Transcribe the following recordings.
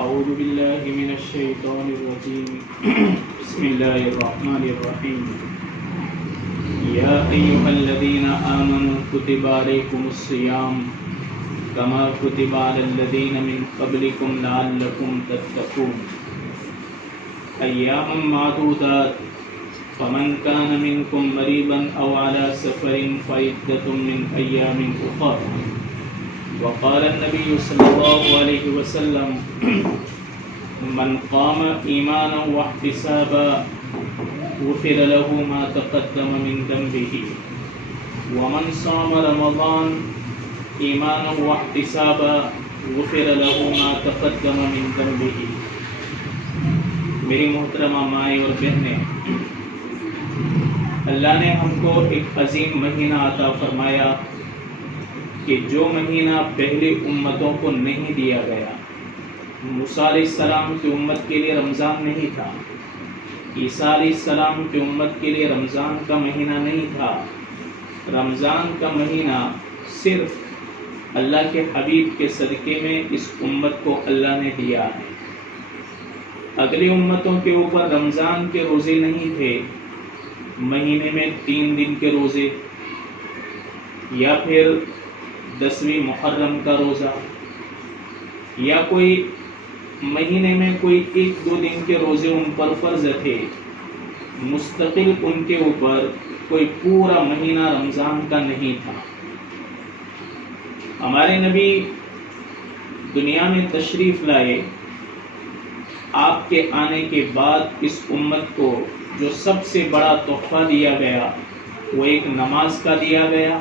أعوذ بالله من الشيطان الرجيم بسم الله الرحمن الرحيم يا أيها الذين آمنوا كتب عليكم الصيام كما كتب على الذين من قبلكم لعلكم تتقون أياما معدودات فمن كان منكم مريضا أو على سفر فعدة من أيام أخر وقال النبي صلى الله عليه وسلم من قام إيمانا واحتسابا غفر له ما تقدم من ذنبه ومن صام رمضان ایمانا واحتسابا غفر له ما تقدم من ذنبه۔ میری محترمہ مائیں اور بہنیں، اللہ نے ہم کو ایک عظیم مہینہ عطا فرمایا کہ جو مہینہ پہلی امتوں کو نہیں دیا گیا۔ موسیٰ علیہ السلام کی امت کے لیے رمضان نہیں تھا، عیسیٰ علیہ السلام کی امت کے لیے رمضان کا مہینہ نہیں تھا۔ رمضان کا مہینہ صرف اللہ کے حبیب کے صدقے میں اس امت کو اللہ نے دیا ہے۔ اگلی امتوں کے اوپر رمضان کے روزے نہیں تھے، مہینے میں 3 دن کے روزے یا پھر 10ویں محرم کا روزہ یا کوئی مہینے میں کوئی 1-2 دن کے روزے ان پر فرض تھے، مستقل ان کے اوپر کوئی پورا مہینہ رمضان کا نہیں تھا۔ ہمارے نبی دنیا میں تشریف لائے، آپ کے آنے کے بعد اس امت کو جو سب سے بڑا تحفہ دیا گیا وہ ایک نماز کا دیا گیا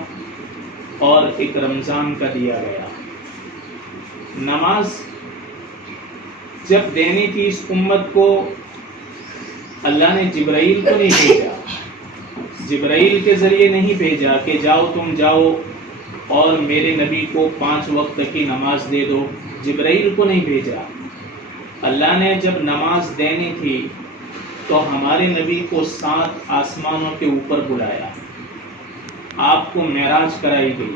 اور ایک رمضان کا دیا گیا۔ نماز جب دینی تھی اس امت کو، اللہ نے جبرائیل کو نہیں بھیجا، جبرائیل کے ذریعے نہیں بھیجا کہ جاؤ تم جاؤ اور میرے نبی کو 5 وقت کی نماز دے دو، جبرائیل کو نہیں بھیجا۔ اللہ نے جب نماز دینی تھی تو ہمارے نبی کو 7 آسمانوں کے اوپر بلایا، آپ کو معراج کرائی گئی،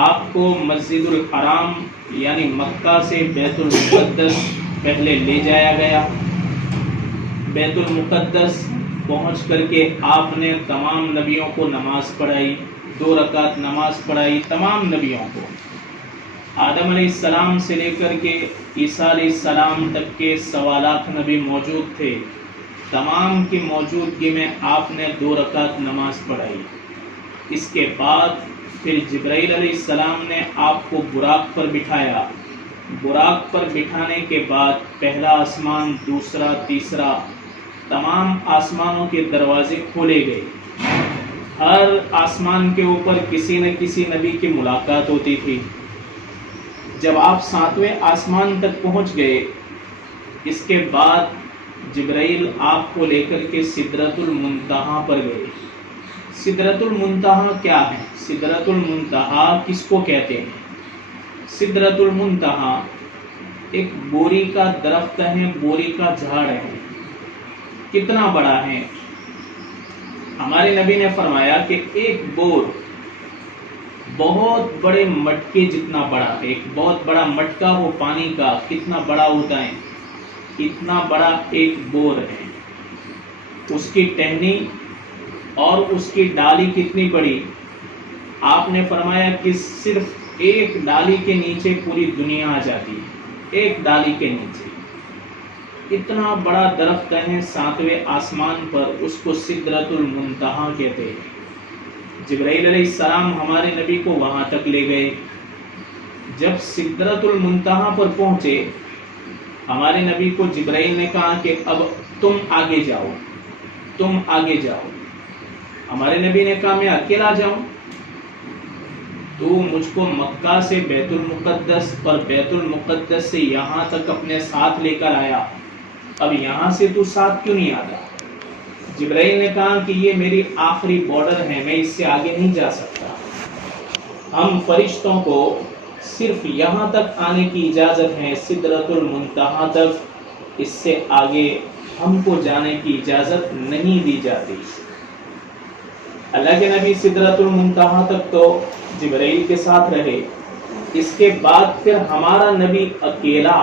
آپ کو مسجد الحرام یعنی مکہ سے بیت المقدس پہلے لے جایا گیا۔ بیت المقدس پہنچ کر کے آپ نے تمام نبیوں کو نماز پڑھائی، 2 رکعت نماز پڑھائی تمام نبیوں کو۔ آدم علیہ السلام سے لے کر کے عیسیٰ علیہ السلام تک کے 1.25 لاکھ نبی موجود تھے، تمام کی موجودگی میں آپ نے 2 رکعت نماز پڑھائی۔ اس کے بعد پھر جبرائیل علیہ السلام نے آپ کو براق پر بٹھایا، براق پر بٹھانے کے بعد پہلا آسمان، دوسرا، تیسرا، تمام آسمانوں کے دروازے کھولے گئے۔ ہر آسمان کے اوپر کسی نہ کسی نبی کی ملاقات ہوتی تھی۔ جب آپ 7ویں آسمان تک پہنچ گئے، اس کے بعد جبرائیل آپ کو لے کر کے سدرۃ المنتہا پر گئے۔ سدرۃ المنتہا کیا ہے؟ سدرۃ المنتہا کس کو کہتے ہیں؟ سدرۃ المنتہا ایک بوری کا درخت ہے، بوری کا جھاڑ ہے۔ کتنا بڑا ہے؟ ہمارے نبی نے فرمایا کہ ایک بور بہت بڑے مٹکے جتنا بڑا ہے۔ ایک بہت بڑا مٹکا ہو پانی کا، کتنا بڑا ہوتا ہے؟ اتنا بڑا ایک بور ہے۔ اس کی ٹہنی اور اس کی ڈالی کتنی بڑی؟ آپ نے فرمایا کہ صرف ایک ڈالی کے نیچے پوری دنیا آ جاتی ہے، ایک ڈالی کے نیچے۔ اتنا بڑا درخت ہے 7ویں آسمان پر، اس کو سدرۃ المنتہا کہتے ہیں۔ جبرائیل علیہ السلام ہمارے نبی کو وہاں تک لے گئے۔ جب سدرۃ المنتہا پر پہنچے، ہمارے نبی کو جبرائیل نے کہا کہ اب تم آگے جاؤ، تم آگے جاؤ۔ ہمارے نبی نے کہا میں اکیلا جاؤں؟ تو مجھ کو مکہ سے بیت المقدس اور بیت المقدس سے یہاں تک اپنے ساتھ لے کر آیا، اب یہاں سے تو ساتھ کیوں نہیں آتا؟ جبرائیل نے کہا کہ یہ میری آخری بارڈر ہے، میں اس سے آگے نہیں جا سکتا۔ ہم فرشتوں کو صرف یہاں تک آنے کی اجازت ہے، سدرۃ المنتہا تک، اس سے آگے ہم کو جانے کی اجازت نہیں دی جاتی۔ اللہ کے نبی سدرۃ المنتہا تک تو جبرائیل کے ساتھ رہے، اس کے بعد پھر ہمارا نبی اکیلا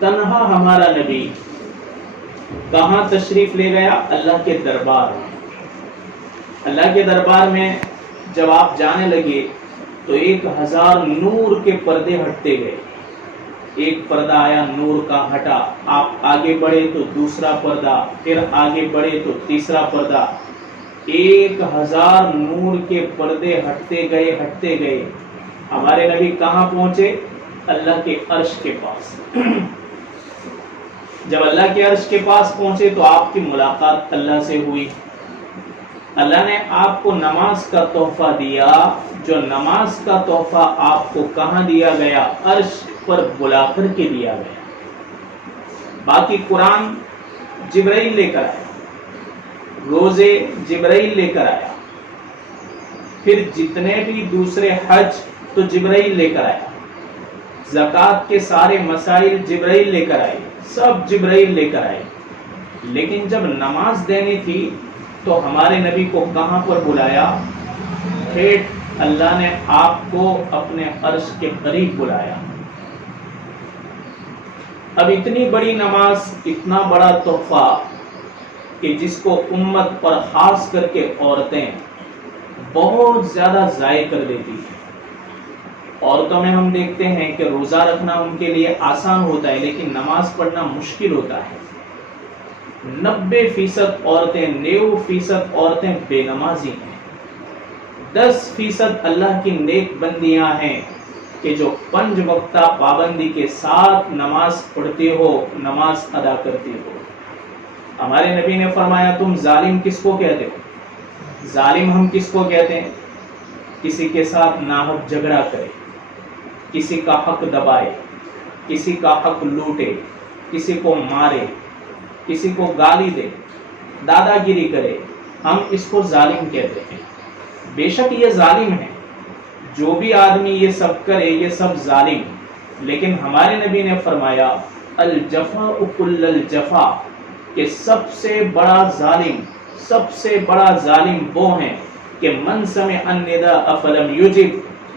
تنہا ہمارا نبی کہاں تشریف لے گیا؟ اللہ کے دربار میں۔ اللہ کے دربار میں جب آپ جانے لگے تو 1000 نور کے پردے ہٹتے گئے، ایک پردہ آیا نور کا ہٹا، آپ آگے بڑھے تو دوسرا پردہ، پھر آگے بڑھے تو تیسرا پردہ، 1000 نور کے پردے ہٹتے گئے، ہمارے نبی کہاں پہنچے؟ اللہ کے عرش کے پاس۔ جب اللہ کے عرش کے پاس پہنچے تو آپ کی ملاقات اللہ سے ہوئی۔ اللہ نے آپ کو نماز کا تحفہ دیا، جو نماز کا تحفہ آپ کو کہاں دیا گیا؟ عرش پر بلا کر کے دیا گیا۔ باقی قرآن جبرائیل لے کر آیا، روزے جبرائیل لے کر آیا، پھر جتنے بھی دوسرے حج تو جبرائیل لے کر آیا، زکوٰۃ کے سارے مسائل جبرائیل لے کر آئے، سب جبرائیل لے کر آئے، لیکن جب نماز دینی تھی تو ہمارے نبی کو کہاں پر بلایا؟ ٹھیٹ اللہ نے آپ کو اپنے عرش کے قریب بلایا۔ اب اتنی بڑی نماز، اتنا بڑا تحفہ کہ جس کو امت پر خاص کر کے عورتیں بہت زیادہ ضائع کر دیتی ہیں۔ عورتوں میں ہم دیکھتے ہیں کہ روزہ رکھنا ان کے لیے آسان ہوتا ہے لیکن نماز پڑھنا مشکل ہوتا ہے۔ 90% عورتیں، 90% عورتیں بے نمازی ہیں، 10% اللہ کی نیک بندیاں ہیں کہ جو 5 وقتہ پابندی کے ساتھ نماز پڑھتے ہو، نماز ادا کرتے ہو۔ ہمارے نبی نے فرمایا تم ظالم کس کو کہتے ہو؟ ظالم ہم کس کو کہتے ہیں؟ کسی کے ساتھ ناحق جھگڑا کرے، کسی کا حق دبائے، کسی کا حق لوٹے، کسی کو مارے، کسی کو گالی دے، دادا گیری کرے، ہم اس کو ظالم کہتے ہیں۔ بے شک یہ ظالم ہے، جو بھی آدمی یہ سب کرے یہ سب ظالم، لیکن ہمارے نبی نے فرمایا الجفا کل الجفا، کہ سب سے بڑا ظالم، سب سے بڑا ظالم وہ ہیں کہ من سمع النداء فلم یجب،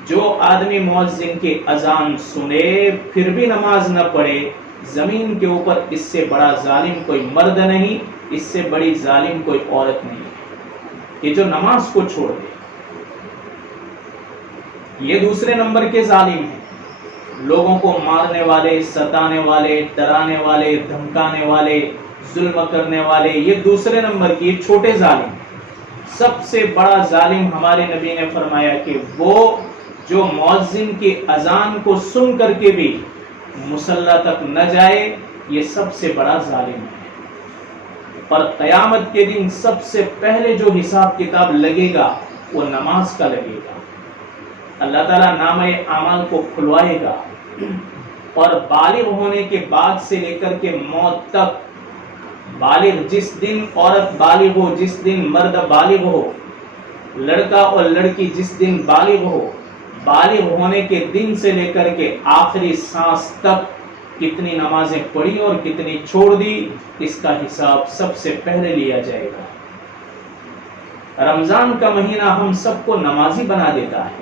جو آدمی مؤذن کی اذان سنے پھر بھی نماز نہ پڑھے، زمین کے اوپر اس سے بڑا ظالم کوئی مرد نہیں، اس سے بڑی ظالم کوئی عورت نہیں ہے کہ جو نماز کو چھوڑ دے۔ یہ دوسرے نمبر کے ظالم ہیں، لوگوں کو مارنے والے، ستانے والے، ڈرانے والے، دھمکانے والے، ظلم کرنے والے، یہ دوسرے نمبر کی، یہ چھوٹے ظالم۔ سب سے بڑا ظالم ہمارے نبی نے فرمایا کہ وہ جو مؤذن کی اذان کو سن کر کے بھی مصلی تک نہ جائے، یہ سب سے بڑا ظالم ہے۔ اور قیامت کے دن سب سے پہلے جو حساب کتاب لگے گا وہ نماز کا لگے گا۔ اللہ تعالیٰ نامہ اعمال کو کھلوائے گا، اور بالغ ہونے کے بعد سے لے کر کے موت تک، بالغ جس دن عورت بالغ ہو، جس دن مرد بالغ ہو، لڑکا اور لڑکی جس دن بالغ ہو، بالغ ہونے کے دن سے لے کر کے آخری سانس تک کتنی نمازیں پڑھی اور کتنی چھوڑ دی، اس کا حساب سب سے پہلے لیا جائے گا۔ رمضان کا مہینہ ہم سب کو نمازی بنا دیتا ہے۔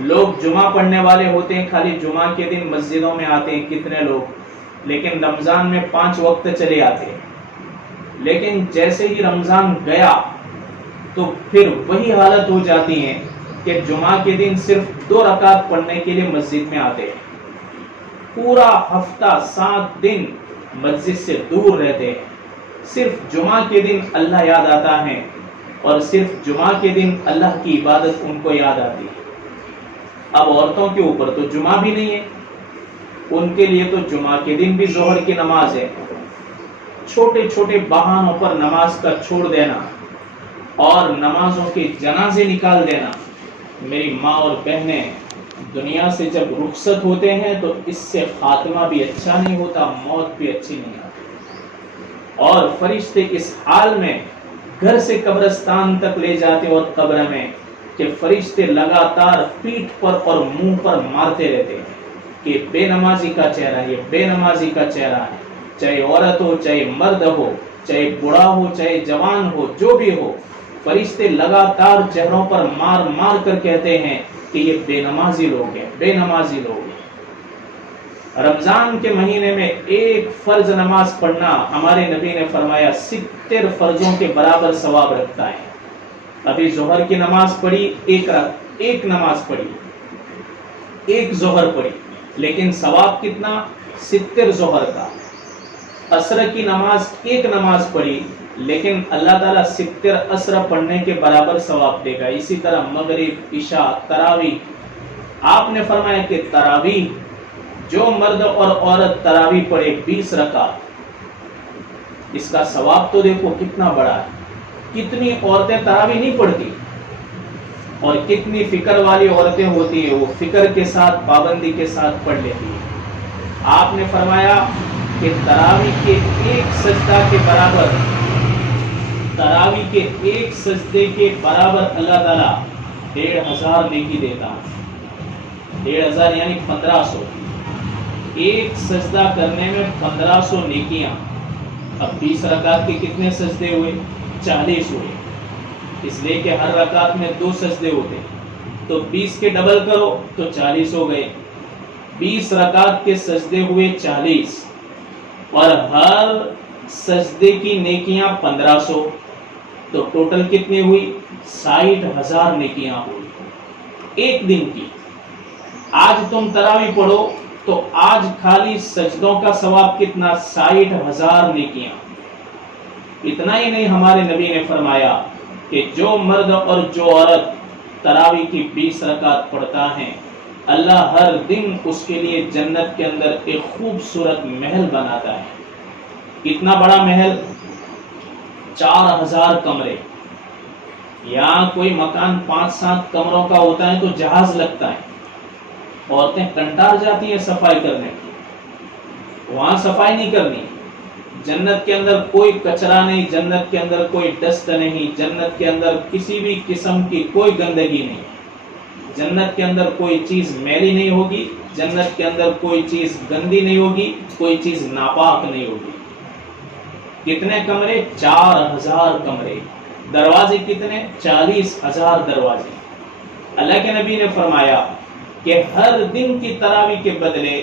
لوگ جمعہ پڑھنے والے ہوتے ہیں، خالی جمعہ کے دن مسجدوں میں آتے ہیں کتنے لوگ، لیکن رمضان میں 5 وقت چلے آتے ہیں۔ لیکن جیسے ہی رمضان گیا تو پھر وہی حالت ہو جاتی ہے کہ جمعہ کے دن صرف 2 رکعت پڑھنے کے لیے مسجد میں آتے ہیں، پورا ہفتہ 7 دن مسجد سے دور رہتے ہیں، صرف جمعہ کے دن اللہ یاد آتا ہے، اور صرف جمعہ کے دن اللہ کی عبادت ان کو یاد آتی ہے۔ اب عورتوں کے اوپر تو جمعہ بھی نہیں ہے، ان کے لیے تو جمعہ کے دن بھی ظہر کی نماز ہے۔ چھوٹے چھوٹے بہانوں پر نماز کا چھوڑ دینا اور نمازوں کے جنازے نکال دینا، میری ماں اور بہنیں دنیا سے جب رخصت ہوتے ہیں تو اس سے خاتمہ بھی اچھا نہیں ہوتا، موت بھی اچھی نہیں آتی، اور فرشتے اس حال میں گھر سے قبرستان تک لے جاتے اور قبر میں کہ فرشتے لگاتار پیٹھ پر اور منہ پر مارتے رہتے ہیں کہ بے نمازی کا چہرہ، یہ بے نمازی کا چہرہ ہے، چاہے عورت ہو، چاہے مرد ہو، چاہے بوڑھا ہو، چاہے جوان ہو، جو بھی ہو، فرشتے لگاتار چہروں پر مار مار کر کہتے ہیں کہ یہ بے نمازی لوگ ہیں، بے نمازی لوگ ہیں۔ رمضان کے مہینے میں ایک فرض نماز پڑھنا ہمارے نبی نے فرمایا 70 فرضوں کے برابر ثواب رکھتا ہے۔ ابھی ظہر کی نماز پڑھی، ایک نماز پڑھی، ایک ظہر پڑھی، لیکن ثواب کتنا؟ 70 ظہر کا۔ عصر کی نماز ایک نماز پڑھی، لیکن اللہ تعالیٰ 70 عصر پڑھنے کے برابر ثواب دے گا۔ اسی طرح مغرب، عشاء، تراویح، آپ نے فرمایا کہ تراویح جو مرد اور عورت تراویح پڑھے 20 رکعت، اس کا ثواب تو دیکھو کتنا بڑا ہے۔ کتنی عورتیں تراویح نہیں پڑھتی، اور کتنی فکر والی عورتیں ہوتی ہیں، وہ فکر کے ساتھ، پابندی کے ساتھ پڑھ لیتی ہیں۔ آپ نے فرمایا کہ تراویح کے ایک سجدہ کے برابر، تراویح کے ایک سجدے کے برابر اللہ تعالیٰ 1500 نیکی دیتا ہے۔ 1500 یعنی 1500، ایک سجدہ کرنے میں 1500 نیکیاں۔ اب 20 رکعت کے کتنے سجدے ہوئے؟ 40 ہوئے، اس لیے کہ ہر رکعت میں 2 سجدے ہوتے ہیں، تو 20 کے ڈبل کرو تو 40 ہو گئے۔ 20 رکعت کے سجدے ہوئے 40، اور ہر سجدے کی نیکیاں 1500، تو ٹوٹل کتنی ہوئی؟ 60,000 نیکیاں ہوئی ایک دن کی۔ آج تم تراویح پڑھو تو آج خالی سجدوں کا ثواب کتنا؟ 60,000 نیکیاں۔ اتنا ہی نہیں، ہمارے نبی نے فرمایا کہ جو مرد اور جو عورت تراویح کی 20 رکعت پڑھتا ہے، اللہ ہر دن اس کے لیے جنت کے اندر ایک خوبصورت محل بناتا ہے۔ کتنا بڑا محل؟ 4000 کمرے۔ یہاں کوئی مکان 5-7 کمروں کا ہوتا ہے تو جہاز لگتا ہے، عورتیں کنٹار جاتی ہیں صفائی کرنے کی، وہاں صفائی نہیں کرنی۔ جنت کے اندر کوئی کچرا نہیں، جنت کے اندر کوئی ڈسٹ نہیں، جنت کے اندر کسی بھی قسم کی کوئی گندگی نہیں، جنت کے اندر کوئی چیز میلی نہیں ہوگی، جنت کے اندر کوئی چیز گندی نہیں ہوگی، کوئی چیز ناپاک نہیں ہوگی۔ کتنے کمرے؟ 4000 کمرے۔ دروازے کتنے؟ 40,000 دروازے۔ اللہ کے نبی نے فرمایا کہ ہر دن کی تراویح کے بدلے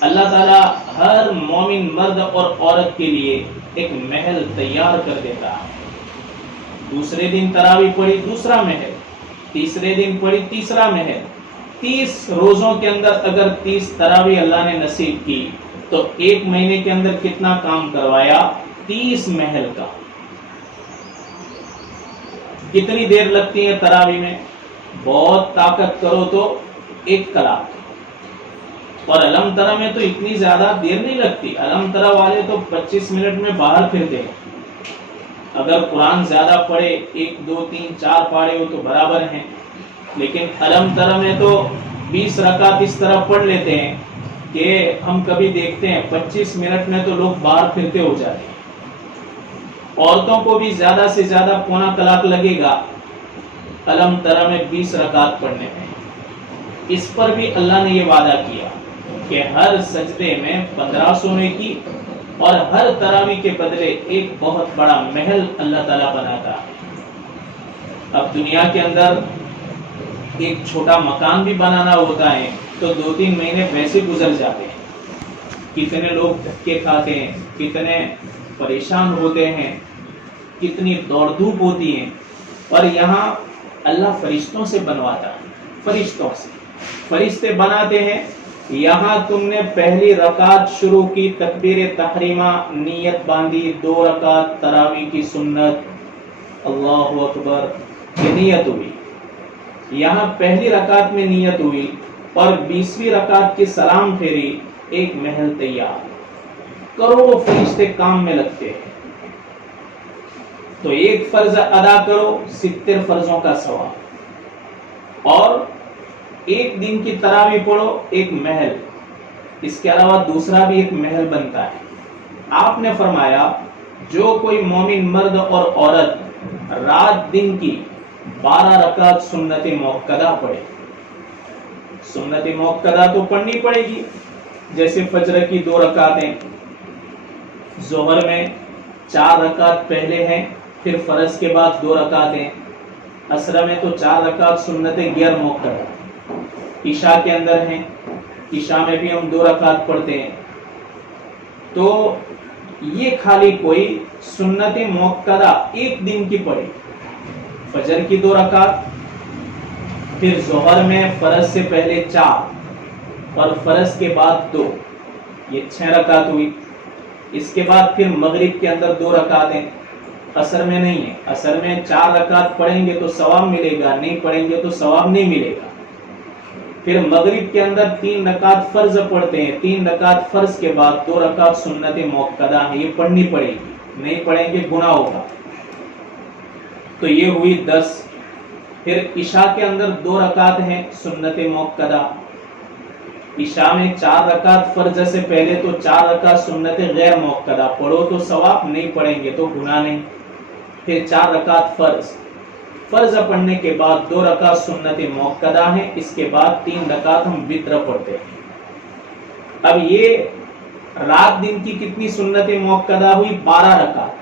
اللہ تعالیٰ ہر مومن مرد اور عورت کے لیے ایک محل تیار کر دیتا ہے۔ دوسرے دن تراویح پڑھی، دوسرا محل، تیسرے دن پڑھی، تیسرا محل۔ 30 روزوں کے اندر اگر 30 تراویح اللہ نے نصیب کی تو ایک مہینے کے اندر کتنا کام کروایا؟ 30 محل کا۔ کتنی دیر لگتی ہے تراویح میں؟ بہت طاقت کرو تو 1 کلاک، اور علم ترا میں تو اتنی زیادہ دیر نہیں لگتی۔ علم ترا والے تو 25 منٹ میں باہر پھرتے ہیں۔ اگر قرآن زیادہ پڑھے، 1 2 3 4 پارے ہو تو برابر ہیں، لیکن علم ترا میں تو 20 رکعت اس طرح پڑھ لیتے ہیں کہ ہم کبھی دیکھتے ہیں 25 منٹ میں تو لوگ باہر پھرتے ہو جاتے ہیں۔ عورتوں کو بھی زیادہ سے زیادہ پونا کلاک لگے گا علم ترا میں 20 رکعت پڑھنے میں۔ اس پر بھی اللہ نے یہ وعدہ کیا کہ ہر سجدے میں 1500 نیکی، اور ہر تراویح کے بدلے ایک بہت بڑا محل اللہ تعالیٰ بناتا ہے۔ اب دنیا کے اندر ایک چھوٹا مکان بھی بنانا ہوتا ہے تو 2-3 مہینے ویسے گزر جاتے ہیں۔ کتنے لوگ دھکے کھاتے ہیں، کتنے پریشان ہوتے ہیں، کتنی دوڑ دھوپ ہوتی ہے، اور یہاں اللہ فرشتوں سے بنواتا ہے، فرشتوں سے، فرشتے بناتے ہیں۔ یہاں تم نے پہلی رکعت شروع کی، تکبیر تحریمہ، نیت باندھی، 2 رکعت تراویح کی سنت، اللہ اکبر، یہ نیت ہوئی۔ یہاں پہلی رکعت میں نیت ہوئی، اور 20ویں رکعت کی سلام پھیری، ایک محل تیار، کروڑوں فرشتے کام میں لگتے ہیں۔ تو ایک فرض ادا کرو، 70 فرضوں کا ثواب، اور ایک دن کی تراویح پڑھو، ایک محل۔ اس کے علاوہ دوسرا بھی ایک محل بنتا ہے۔ آپ نے فرمایا جو کوئی مومن مرد اور عورت رات دن کی 12 رکعت سنت موقدہ پڑھے، سنت موقدہ تو پڑھنی پڑے گی، جیسے فجر کی 2 رکعتیں، ظہر میں 4 رکعت پہلے ہیں، پھر فرض کے بعد 2 رکعتیں، عصر میں تو 4 رکعت سنت غیر موقدہ، عشاء کے اندر ہیں، عشاء میں بھی ہم 2 رکعت پڑھتے ہیں. تو یہ خالی کوئی سنت موقدہ ایک دن کی پڑھی، فجر کی 2 رکعت، پھر ظہر میں فرض سے پہلے 4 اور فرض کے بعد 2، یہ 6 رکعت ہوئی. اس کے بعد پھر مغرب کے اندر 2 رکعتیں، عصر میں نہیں ہے. عصر میں 4 رکعت پڑھیں گے تو ثواب ملے گا، نہیں پڑھیں گے تو ثواب نہیں ملے گا. پھر مغرب کے اندر 3 رکعت فرض پڑھتے ہیں، 3 رکعت فرض کے بعد 2 رکعت سنت موقدہ ہیں، یہ پڑھنی پڑے گی، نہیں پڑھیں گے گناہ ہوگا. تو یہ ہوئی 10. پھر عشاء کے اندر 2 رکعت ہیں سنت موقدہ. عشاء میں 4 رکعت فرض سے پہلے تو 4 رکعت سنت غیر موقدہ، پڑھو تو ثواب، نہیں پڑھیں گے تو گناہ نہیں. پھر 4 رکعت فرض پڑھنے کے بعد 2 رکعت سنت موقدہ ہیں، اس کے بعد 3 رکعت ہم وتر پڑھتے ہیں. اب یہ رات دن کی کتنی سنت موقدہ ہوئی؟ 12 رکعت.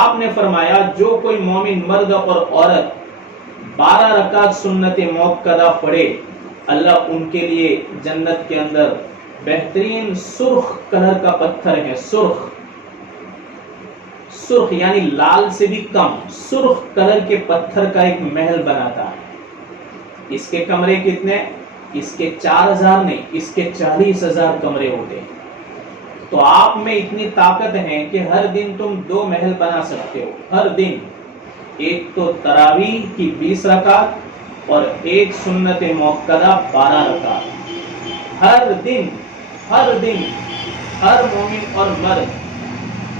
آپ نے فرمایا جو کوئی مومن مرد اور عورت 12 رکعت سنت موقدہ پڑھے، اللہ ان کے لیے جنت کے اندر بہترین سرخ کلر کا پتھر ہے، سرخ یعنی لال سے بھی کم، سرخ کلر کے پتھر کا ایک محل بناتا ہے. اس کے کمرے کتنے؟ اس کے 4000 نہیں، اس کے 40,000 کمرے ہوتے ہیں. تو آپ میں اتنی طاقت ہے کہ ہر دن تم 2 محل بنا سکتے ہو. ہر دن ایک تو تراویح کی 20 رکعت اور ایک سنت موقدہ 12 رکعت. ہر دن ہر مومن اور مرد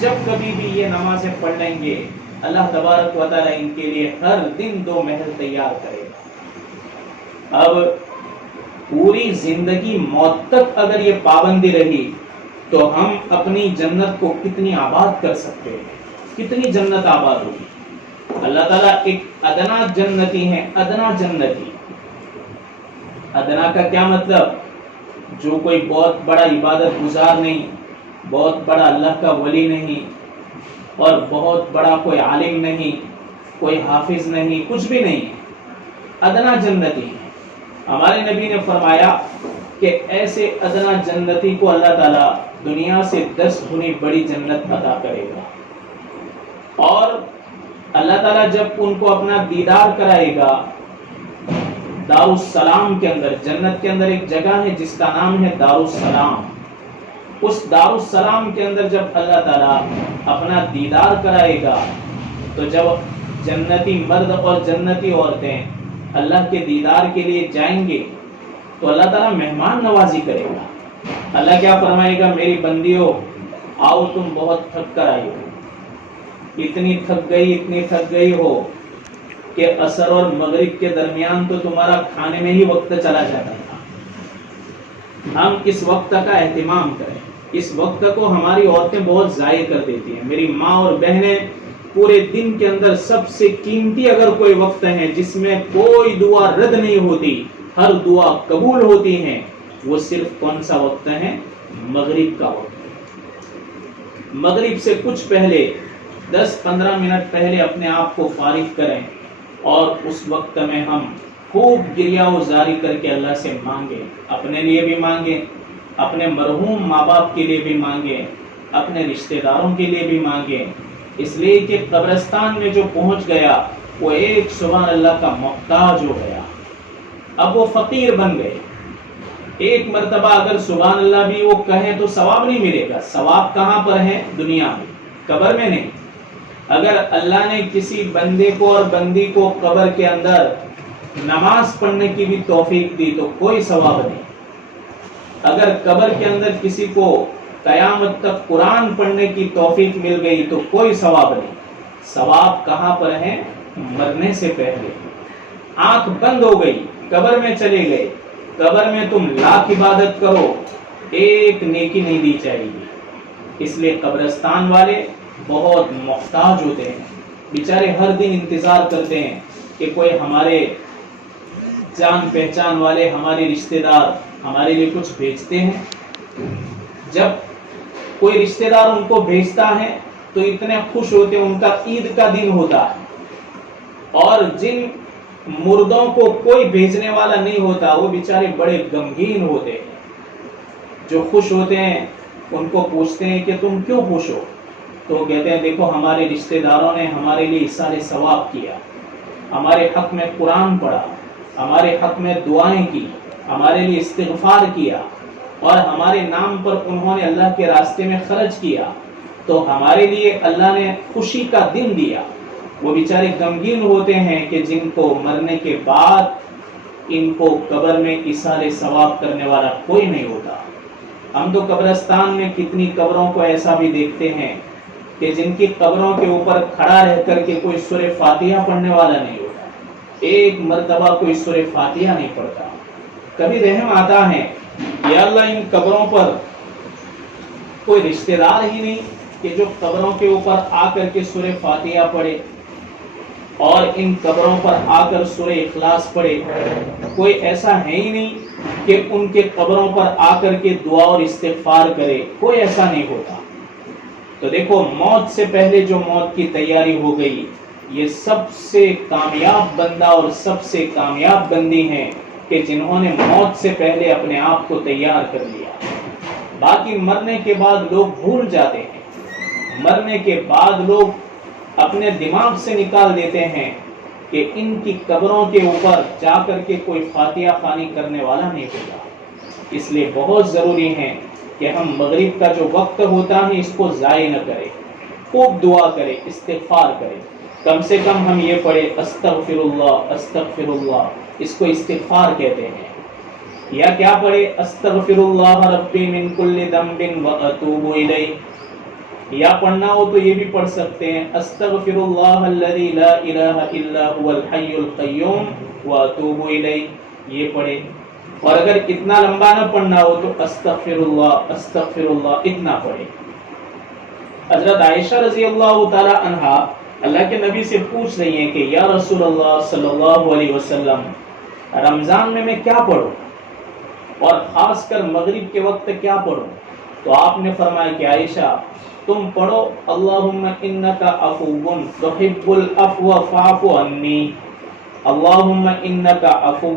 جب کبھی بھی یہ نمازیں پڑھ لیں گے، اللہ تبارک و تعالیٰ ان کے لیے ہر دن 2 محل تیار کرے گا. اب پوری زندگی موت تک اگر یہ پابندی رہی تو ہم اپنی جنت کو کتنی آباد کر سکتے ہیں، کتنی جنت آباد ہوگی. اللہ تعالیٰ ایک ادنا جنتی ہیں، ادنا جنتی. ادنا کا کیا مطلب؟ جو کوئی بہت بڑا عبادت گزار نہیں، بہت بڑا اللہ کا ولی نہیں، اور بہت بڑا کوئی عالم نہیں، کوئی حافظ نہیں، کچھ بھی نہیں، ادنا جنتی ہے. ہمارے نبی نے فرمایا کہ ایسے ادنا جنتی کو اللہ تعالیٰ دنیا سے 10 گنی بڑی جنت عطا کرے گا. اور اللہ تعالیٰ جب ان کو اپنا دیدار کرائے گا دار السلام کے اندر، جنت کے اندر ایک جگہ ہے جس کا نام ہے دار السلام. اس دار السلام کے اندر جب اللہ تعالیٰ اپنا دیدار کرائے گا تو جب جنتی مرد اور جنتی عورتیں اللہ کے دیدار کے لیے جائیں گے تو اللہ تعالیٰ مہمان نوازی کرے گا. اللہ کیا فرمائے گا؟ میری بندیوں آؤ، تم بہت تھک کر آئی ہو، اتنی تھک گئی ہو کہ عصر اور مغرب کے درمیان تو تمہارا کھانے میں ہی وقت چلا جاتا تھا. ہم اس وقت کا اہتمام کریں. اس وقت کو ہماری عورتیں بہت ضائع کر دیتی ہیں. میری ماں اور بہنیں پورے دن کے اندر سب سے قیمتی اگر کوئی وقت ہے جس میں کوئی دعا رد نہیں ہوتی، ہر دعا قبول ہوتی ہیں، وہ صرف کون سا وقت ہے؟ مغرب کا وقت. مغرب سے کچھ پہلے 10-15 منٹ پہلے اپنے آپ کو فارغ کریں اور اس وقت میں ہم خوب گریہ وزاری کر کے اللہ سے مانگیں. اپنے لیے بھی مانگیں، اپنے مرحوم ماں باپ کے لیے بھی مانگیں، اپنے رشتہ داروں کے لیے بھی مانگیں. اس لیے کہ قبرستان میں جو پہنچ گیا وہ ایک سبحان اللہ کا محتاج ہو گیا، اب وہ فقیر بن گئے. ایک مرتبہ اگر سبحان اللہ بھی وہ کہیں تو ثواب نہیں ملے گا. ثواب کہاں پر ہے؟ دنیا میں، قبر میں نہیں. اگر اللہ نے کسی بندے کو اور بندی کو قبر کے اندر نماز پڑھنے کی بھی توفیق دی تو کوئی ثواب نہیں. اگر قبر کے اندر کسی کو قیامت تک قرآن پڑھنے کی توفیق مل گئی تو کوئی ثواب نہیں. ثواب کہاں پر ہے؟ مرنے سے پہلے. آنکھ بند ہو گئی، قبر میں چلے گئے، قبر میں تم لاکھ عبادت کرو، ایک نیکی نہیں دی جائے گی. اس لیے قبرستان والے بہت محتاج ہوتے ہیں، بیچارے ہر دن انتظار کرتے ہیں کہ کوئی ہمارے جان پہچان والے، ہمارے رشتہ دار ہمارے لیے کچھ بھیجتے ہیں. جب کوئی رشتہ دار ان کو بھیجتا ہے تو اتنے خوش ہوتے ہیں، ان کا عید کا دن ہوتا ہے. اور جن مردوں کو کوئی بھیجنے والا نہیں ہوتا، وہ بیچارے بڑے غمگین ہوتے ہیں۔ جو خوش ہوتے ہیں ان کو پوچھتے ہیں کہ تم کیوں خوش ہو؟ تو وہ کہتے ہیں دیکھو ہمارے رشتہ داروں نے ہمارے لیے اِسارِ ثواب کیا، ہمارے حق میں قرآن پڑھا، ہمارے حق میں دعائیں کی، ہمارے لیے استغفار کیا، اور ہمارے نام پر انہوں نے اللہ کے راستے میں خرچ کیا، تو ہمارے لیے اللہ نے خوشی کا دن دیا۔ وہ بیچارے غمگین ہوتے ہیں کہ جن کو مرنے کے بعد ان کو قبر میں ایثار ثواب کرنے والا کوئی نہیں ہوتا۔ ہم تو قبرستان میں کتنی قبروں کو ایسا بھی دیکھتے ہیں کہ جن کی قبروں کے اوپر کھڑا رہ کر کے کوئی سورہ فاتحہ پڑھنے والا نہیں ہوتا، ایک مرتبہ کوئی سورہ فاتحہ نہیں پڑھتا۔ کبھی رحم آتا ہے یا اللہ ان قبروں پر کوئی رشتہ دار ہی نہیں کہ جو قبروں کے اوپر آ کر کے سورہ فاتحہ پڑھے اور ان قبروں پر آ کر سورہ اخلاص پڑھے، کوئی ایسا ہے ہی نہیں کہ ان کے قبروں پر آ کر کے دعا اور استغفار کرے، کوئی ایسا نہیں ہوتا۔ تو دیکھو موت سے پہلے جو موت کی تیاری ہو گئی، یہ سب سے کامیاب بندہ اور سب سے کامیاب بندی ہیں کہ جنہوں نے موت سے پہلے اپنے آپ کو تیار کر لیا۔ باقی مرنے کے بعد لوگ بھول جاتے ہیں، مرنے کے بعد لوگ اپنے دماغ سے نکال دیتے ہیں کہ ان کی قبروں کے اوپر جا کر کے کوئی فاتحہ خوانی کرنے والا نہیں ہوگا۔ اس لیے بہت ضروری ہے کہ ہم مغرب کا جو وقت ہوتا ہے اس کو ضائع نہ کریں، خوب دعا کریں، استغفار کریں، کم سے کم ہم یہ پڑھیں استغفر اللہ استغفر اللہ، اس کو استغفار کہتے ہیں۔ یا کیا پڑھے استغفر اللہ ربی من کل ذنب واتوب الیہ، یا پڑھنا ہو تو یہ بھی پڑھ سکتے ہیں استغفر اللہ الذی لا الہ الا هو الحی القیوم واتوب الیہ، یہ پڑھے۔ اور اگر اتنا لمبا نہ پڑھنا ہو تو استغفر اللہ اتنا پڑھے۔ حضرت عائشہ رضی اللہ تعالی عنہا اللہ کے نبی سے پوچھ رہی ہیں کہ یا رسول اللہ صلی اللہ علیہ وسلم، رمضان میں کیا پڑھوں اور خاص کر مغرب کے وقت کیا پڑھوں؟ تو آپ نے فرمایا کہ عائشہ تم پڑھو اللہم انک عفو تحب العفو فاعف عنی، اللہم انک عفو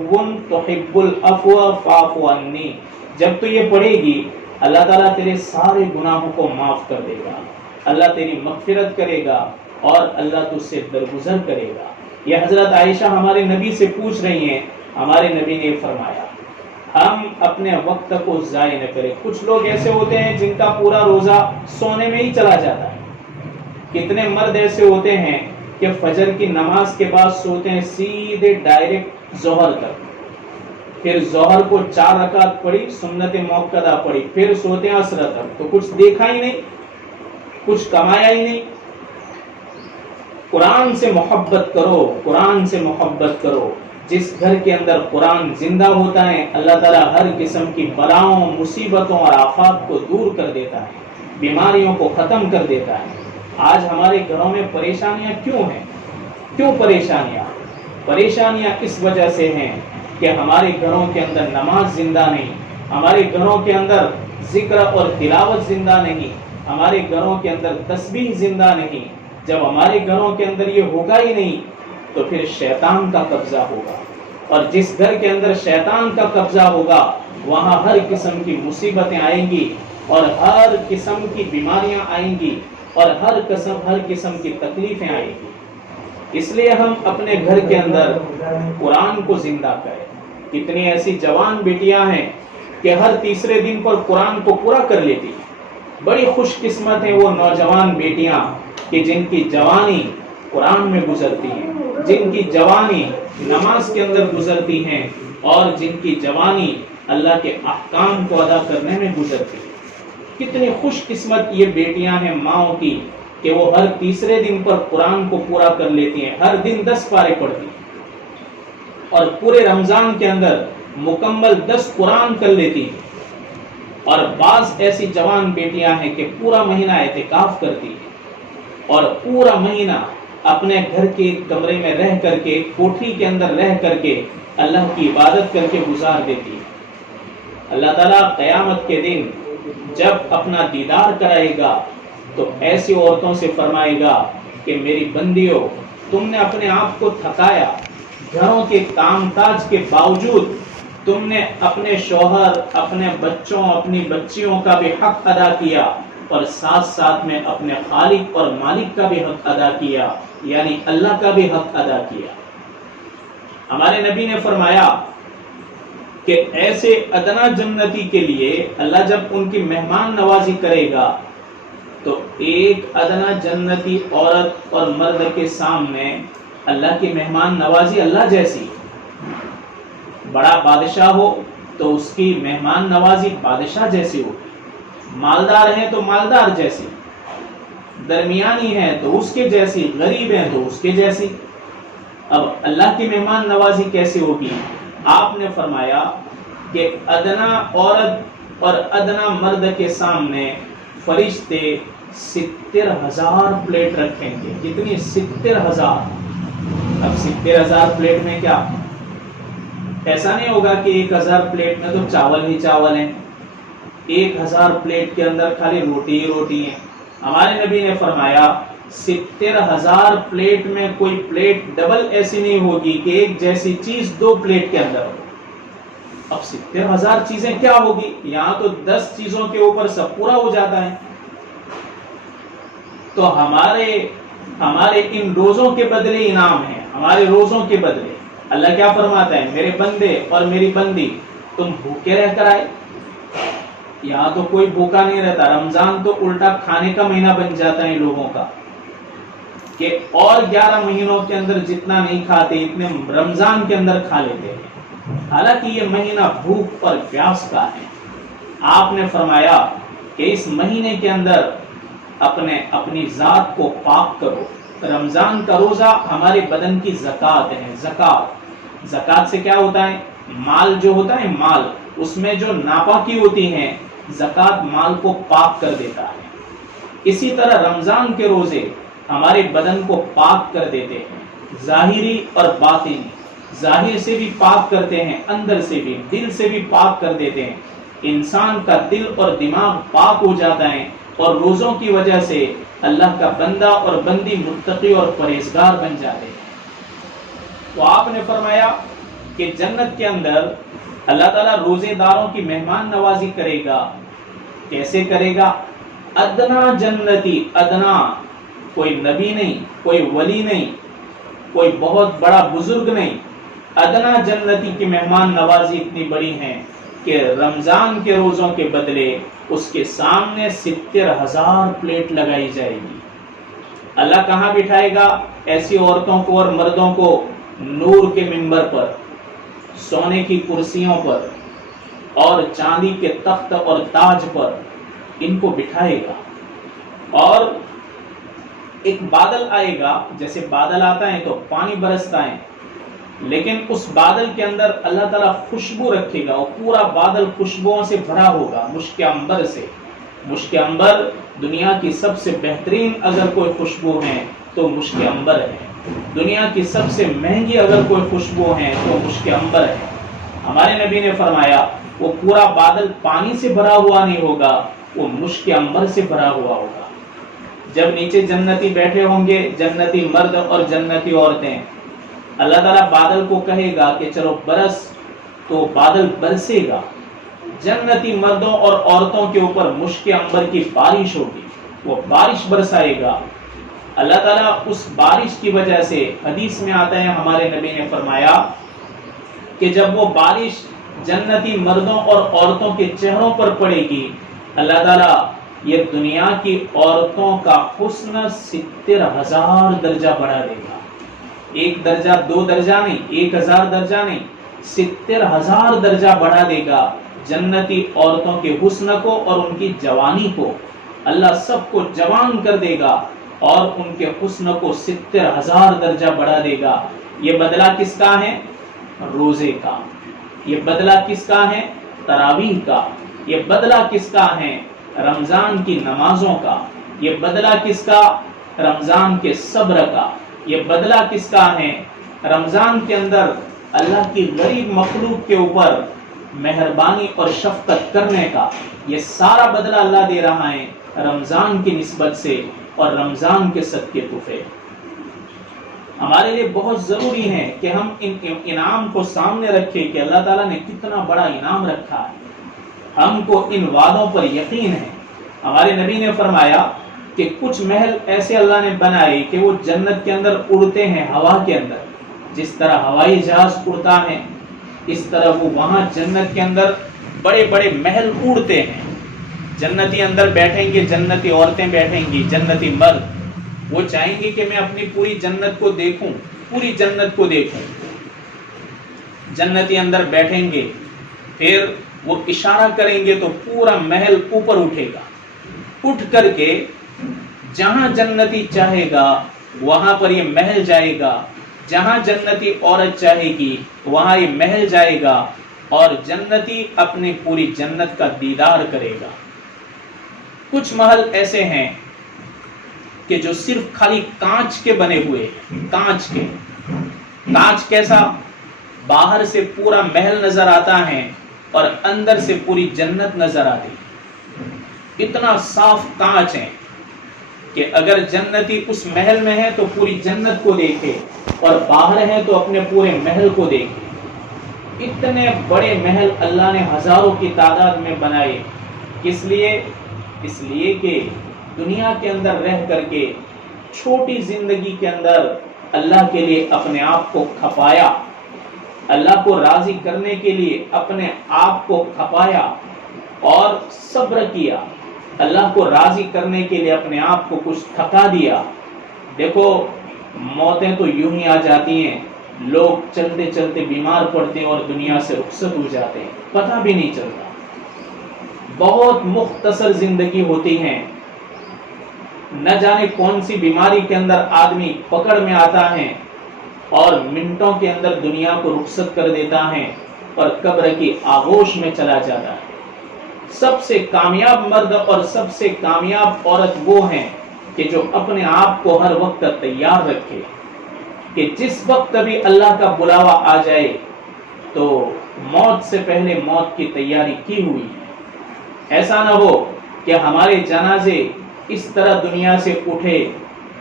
تحب العفو فاعف عنی۔ جب تو یہ پڑھے گی اللہ تعالیٰ تیرے سارے گناہوں کو معاف کر دے گا، اللہ تیری مغفرت کرے گا اور اللہ تجھ سے درگزر کرے گا۔ یہ حضرت عائشہ ہمارے نبی سے پوچھ رہی ہیں، ہمارے نبی نے فرمایا ہم اپنے وقت کو ضائع نہ کریں۔ کچھ لوگ ایسے ہوتے ہیں جن کا پورا روزہ سونے میں ہی چلا جاتا ہے۔ کتنے مرد ایسے ہوتے ہیں کہ فجر کی نماز کے بعد سوتے ہیں سیدھے ڈائریکٹ ظہر تک، پھر ظہر کو 4 رکعت پڑھی، سنت موقدہ پڑھی، پھر سوتے ہیں عصر تک، تو کچھ دیکھا ہی نہیں، کچھ کمایا ہی نہیں۔ قرآن سے محبت کرو، قرآن سے محبت کرو۔ جس گھر کے اندر قرآن زندہ ہوتا ہے اللہ تعالیٰ ہر قسم کی بلاؤں، مصیبتوں اور آفات کو دور کر دیتا ہے، بیماریوں کو ختم کر دیتا ہے۔ آج ہمارے گھروں میں پریشانیاں کیوں ہیں؟ کیوں پریشانیاں اس وجہ سے ہیں کہ ہمارے گھروں کے اندر نماز زندہ نہیں، ہمارے گھروں کے اندر ذکر اور تلاوت زندہ نہیں، ہمارے گھروں کے اندر تسبیح زندہ نہیں۔ جب ہمارے گھروں کے اندر یہ ہوگا ہی نہیں تو پھر شیطان کا قبضہ ہوگا، اور جس گھر کے اندر شیطان کا قبضہ ہوگا وہاں ہر قسم کی مصیبتیں آئیں گی اور ہر قسم کی بیماریاں آئیں گی اور ہر قسم کی تکلیفیں آئیں گی۔ اس لیے ہم اپنے گھر کے اندر قرآن کو زندہ کریں۔ کتنی ایسی جوان بیٹیاں ہیں کہ ہر تیسرے دن پر قرآن کو پورا کر لیتی ہیں۔ بڑی خوش قسمت ہیں وہ نوجوان بیٹیاں کہ جن کی جوانی قرآن میں گزرتی ہیں، جن کی جوانی نماز کے اندر گزرتی ہیں اور جن کی جوانی اللہ کے احکام کو ادا کرنے میں گزرتی ہے۔ کتنی خوش قسمت یہ بیٹیاں ہیں ماؤں کی کہ وہ ہر تیسرے دن پر قرآن کو پورا کر لیتی ہیں، ہر دن 10 پارے پڑھتی ہیں اور پورے رمضان کے اندر مکمل 10 قرآن کر لیتی ہیں۔ اور بعض ایسی جوان بیٹیاں ہیں کہ پورا مہینہ اعتکاف کرتی ہیں اور پورا مہینہ اپنے گھر کے کمرے میں رہ کر کے، کوٹھی کے اندر رہ کر کے اللہ کی عبادت کر کے گزار دیتی ہے۔ اللہ تعالیٰ قیامت کے دن جب اپنا دیدار کرائے گا تو ایسی عورتوں سے فرمائے گا کہ میری بندیوں، تم نے اپنے آپ کو تھکایا، گھروں کے کام کاج کے باوجود تم نے اپنے شوہر، اپنے بچوں، اپنی بچیوں کا بھی حق ادا کیا اور ساتھ ساتھ میں اپنے خالق اور مالک کا بھی حق ادا کیا، یعنی اللہ کا بھی حق ادا کیا۔ ہمارے نبی نے فرمایا کہ ایسے ادنا جنتی کے لیے اللہ جب ان کی مہمان نوازی کرے گا تو ایک ادنا جنتی عورت اور مرد کے سامنے اللہ کی مہمان نوازی اللہ جیسی، بڑا بادشاہ ہو تو اس کی مہمان نوازی بادشاہ جیسی ہو، مالدار ہیں تو مالدار جیسی، درمیانی ہیں تو اس کے جیسی، غریب ہیں تو اس کے جیسی۔ اب اللہ کی مہمان نوازی کیسے ہوگی؟ آپ نے فرمایا کہ ادنا عورت اور ادنا مرد کے سامنے فرشتے 70,000 پلیٹ رکھیں گے۔ کتنی؟ 70,000۔ اب 70,000 پلیٹ میں کیا؟ ایسا نہیں ہوگا کہ 1,000 پلیٹ میں تو چاول ہی چاول ہیں، 1,000 پلیٹ کے اندر خالی روٹی ہی روٹی ہیں۔ ہمارے نبی نے فرمایا 70,000 پلیٹ میں کوئی پلیٹ ڈبل ایسی نہیں ہوگی کہ ایک جیسی چیز 2 پلیٹ کے اندر ہو۔ اب 70,000 چیزیں کیا ہوگی؟ یہاں تو 10 چیزوں کے اوپر سب پورا ہو جاتا ہے۔ تو ہمارے ان روزوں کے بدلے انعام ہے، ہمارے روزوں کے بدلے اللہ کیا فرماتا ہے؟ میرے بندے اور میری بندی تم بھوکے رہ کر آئے؟ یہاں تو کوئی بھوکا نہیں رہتا۔ رمضان تو الٹا کھانے کا مہینہ بن جاتا ہے لوگوں کا، کہ اور 11 مہینوں کے اندر جتنا نہیں کھاتے اتنے رمضان کے اندر کھا لیتے ہیں، حالانکہ یہ مہینہ بھوک اور پیاس کا ہے۔ آپ نے فرمایا کہ اس مہینے کے اندر اپنی ذات کو پاک کرو۔ رمضان کا روزہ ہمارے بدن کی زکوٰۃ ہے۔ زکوٰۃ سے کیا ہوتا ہے؟ مال جو ہوتا ہے، مال اس میں جو ناپاکی ہوتی ہے، زکوٰۃ مال کو پاک کر دیتا ہے۔ اسی طرح رمضان کے روزے ہمارے بدن کو پاک کر دیتے ہیں، ظاہری اور باطنی۔ ظاہر سے بھی پاک کرتے ہیں، اندر سے بھی، دل سے بھی پاک کر دیتے ہیں۔ انسان کا دل اور دماغ پاک ہو جاتا ہے اور روزوں کی وجہ سے اللہ کا بندہ اور بندی متقی اور پرہیزگار بن جاتے ہیں۔ تو آپ نے فرمایا کہ جنت کے اندر اللہ تعالیٰ روزے داروں کی مہمان نوازی کرے گا۔ کیسے کرے گا؟ ادنا جنتی، ادنا کوئی نبی نہیں، کوئی ولی نہیں، کوئی بہت بڑا بزرگ نہیں، ادنا جنتی کی مہمان نوازی اتنی بڑی ہے کہ رمضان کے روزوں کے بدلے اس کے سامنے 70,000 پلیٹ لگائی جائے گی۔ اللہ کہاں بٹھائے گا ایسی عورتوں کو اور مردوں کو؟ نور کے منبر پر، سونے کی کرسیوں پر اور چاندی کے تخت اور تاج پر ان کو بٹھائے گا۔ اور ایک بادل آئے گا، جیسے بادل آتا ہے تو پانی برستا ہے، لیکن اس بادل کے اندر اللہ تعالیٰ خوشبو رکھے گا اور پورا بادل خوشبوؤں سے بھرا ہوگا، مشک عنبر سے۔ مشک عنبر دنیا کی سب سے بہترین اگر کوئی خوشبو ہے تو مشک عنبر ہے، دنیا کی سب سے مہنگی اگر کوئی خوشبو ہے تو مشک عنبر ہے۔ ہمارے نبی نے فرمایا وہ پورا بادل پانی سے بھرا ہوا نہیں ہوگا، وہ مشک عنبر سے بھرا ہوا ہوگا۔ جب نیچے جنتی بیٹھے ہوں گے، جنتی مرد اور جنتی عورتیں، اللہ تعالیٰ بادل کو کہے گا کہ چلو برس، تو بادل برسے گا، جنتی مردوں اور عورتوں کے اوپر مشک عنبر کی بارش ہوگی، وہ بارش برسائے گا۔ اللہ تعالیٰ اس بارش کی وجہ سے، حدیث میں آتا ہے ہمارے نبی نے فرمایا کہ جب وہ بارش جنتی مردوں اور عورتوں کے چہروں پر پڑے گی، اللہ تعالیٰ یہ دنیا کی عورتوں کا حسن 70,000 درجہ بڑھا دے گا۔ 1 درجہ 2 درجہ نہیں، 1,000 درجہ نہیں، 70,000 درجہ بڑھا دے گا جنتی عورتوں کے حسن کو اور ان کی جوانی کو۔ اللہ سب کو جوان کر دے گا اور ان کے حسن کو 70,000 درجہ بڑھا دے گا۔ یہ بدلہ کس کا ہے؟ روزے کا۔ یہ بدلہ کس کا ہے؟ تراویح کا۔ یہ بدلہ کس کا ہے؟ رمضان کی نمازوں کا۔ یہ بدلہ کس کا؟ رمضان کے صبر کا۔ یہ بدلہ کس کا ہے؟ رمضان کے اندر اللہ کی غریب مخلوق کے اوپر مہربانی اور شفقت کرنے کا۔ یہ سارا بدلہ اللہ دے رہا ہے رمضان کی نسبت سے اور رمضان کے صدقے تحفے۔ ہمارے لیے بہت ضروری ہے کہ ہم ان انعام کو سامنے رکھیں کہ اللہ تعالیٰ نے کتنا بڑا انعام رکھا ہے، ہم کو ان وعدوں پر یقین ہے۔ ہمارے نبی نے فرمایا کہ کچھ محل ایسے اللہ نے بنائے کہ وہ جنت کے اندر اڑتے ہیں، ہوا کے اندر، جس طرح ہوائی جہاز اڑتا ہے اس طرح وہ وہاں جنت کے اندر بڑے بڑے محل اڑتے ہیں۔ جنتی اندر بیٹھیں گے، جنتی عورتیں بیٹھیں گی، جنتی مرد، وہ چاہیں گے کہ میں اپنی پوری جنت کو دیکھوں، پوری جنت کو دیکھوں۔ جنتی اندر بیٹھیں گے، پھر وہ اشارہ کریں گے تو پورا محل اوپر اٹھے گا، اٹھ کر کے جہاں جنتی چاہے گا وہاں پر یہ محل جائے گا، جہاں جنتی عورت چاہے گی وہاں یہ محل جائے گا، اور جنتی اپنی پوری جنت کا دیدار کرے گا۔ کچھ محل ایسے ہیں کہ جو صرف خالی کانچ کے بنے ہوئے، کانچ کے۔ کانچ کیسا؟ باہر سے پورا محل نظر آتا ہے اور اندر سے پوری جنت نظر آتی، اتنا صاف کانچ ہے کہ اگر جنتی اس محل میں ہے تو پوری جنت کو دیکھے، اور باہر ہے تو اپنے پورے محل کو دیکھے۔ اتنے بڑے محل اللہ نے ہزاروں کی تعداد میں بنائے، کس لیے؟ اس لیے کہ دنیا کے اندر رہ کر کے چھوٹی زندگی کے اندر اللہ کے لیے اپنے آپ کو کھپایا، اللہ کو راضی کرنے کے لیے اپنے آپ کو کھپایا اور صبر کیا، اللہ کو راضی کرنے کے لیے اپنے آپ کو کچھ تھکا دیا۔ دیکھو موتیں تو یوں ہی آ جاتی ہیں، لوگ چلتے چلتے بیمار پڑتے ہیں اور دنیا سے رخصت ہو جاتے ہیں، پتہ بھی نہیں چلتا۔ بہت مختصر زندگی ہوتی ہے، نہ جانے کون سی بیماری کے اندر آدمی پکڑ میں آتا ہے اور منٹوں کے اندر دنیا کو رخصت کر دیتا ہے اور قبر کی آغوش میں چلا جاتا ہے۔ سب سے کامیاب مرد اور سب سے کامیاب عورت وہ ہیں کہ جو اپنے آپ کو ہر وقت تیار رکھے کہ جس وقت بھی اللہ کا بلاوا آ جائے تو موت سے پہلے موت کی تیاری کی ہوئی ہے۔ ایسا نہ ہو کہ ہمارے جنازے اس طرح دنیا سے اٹھے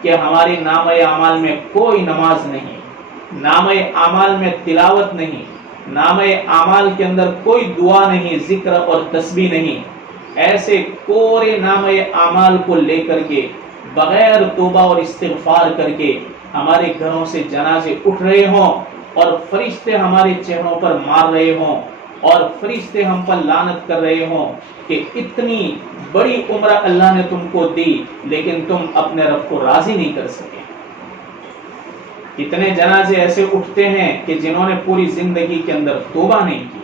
کہ ہماری نامہ اعمال میں کوئی نماز نہیں، نامہ اعمال میں تلاوت نہیں، نامہ اعمال کے اندر کوئی دعا نہیں، ذکر اور تسبیح نہیں۔ ایسے کورے نامہ اعمال کو لے کر کے بغیر توبہ اور استغفار کر کے ہمارے گھروں سے جنازے اٹھ رہے ہوں اور فرشتے ہمارے چہروں پر مار رہے ہوں اور فرشتے ہم پر لعنت کر رہے ہوں کہ اتنی بڑی عمر اللہ نے تم کو دی لیکن تم اپنے رب کو راضی نہیں کر سکے۔ کتنے جنازے ایسے اٹھتے ہیں کہ جنہوں نے پوری زندگی کے اندر توبہ نہیں کی،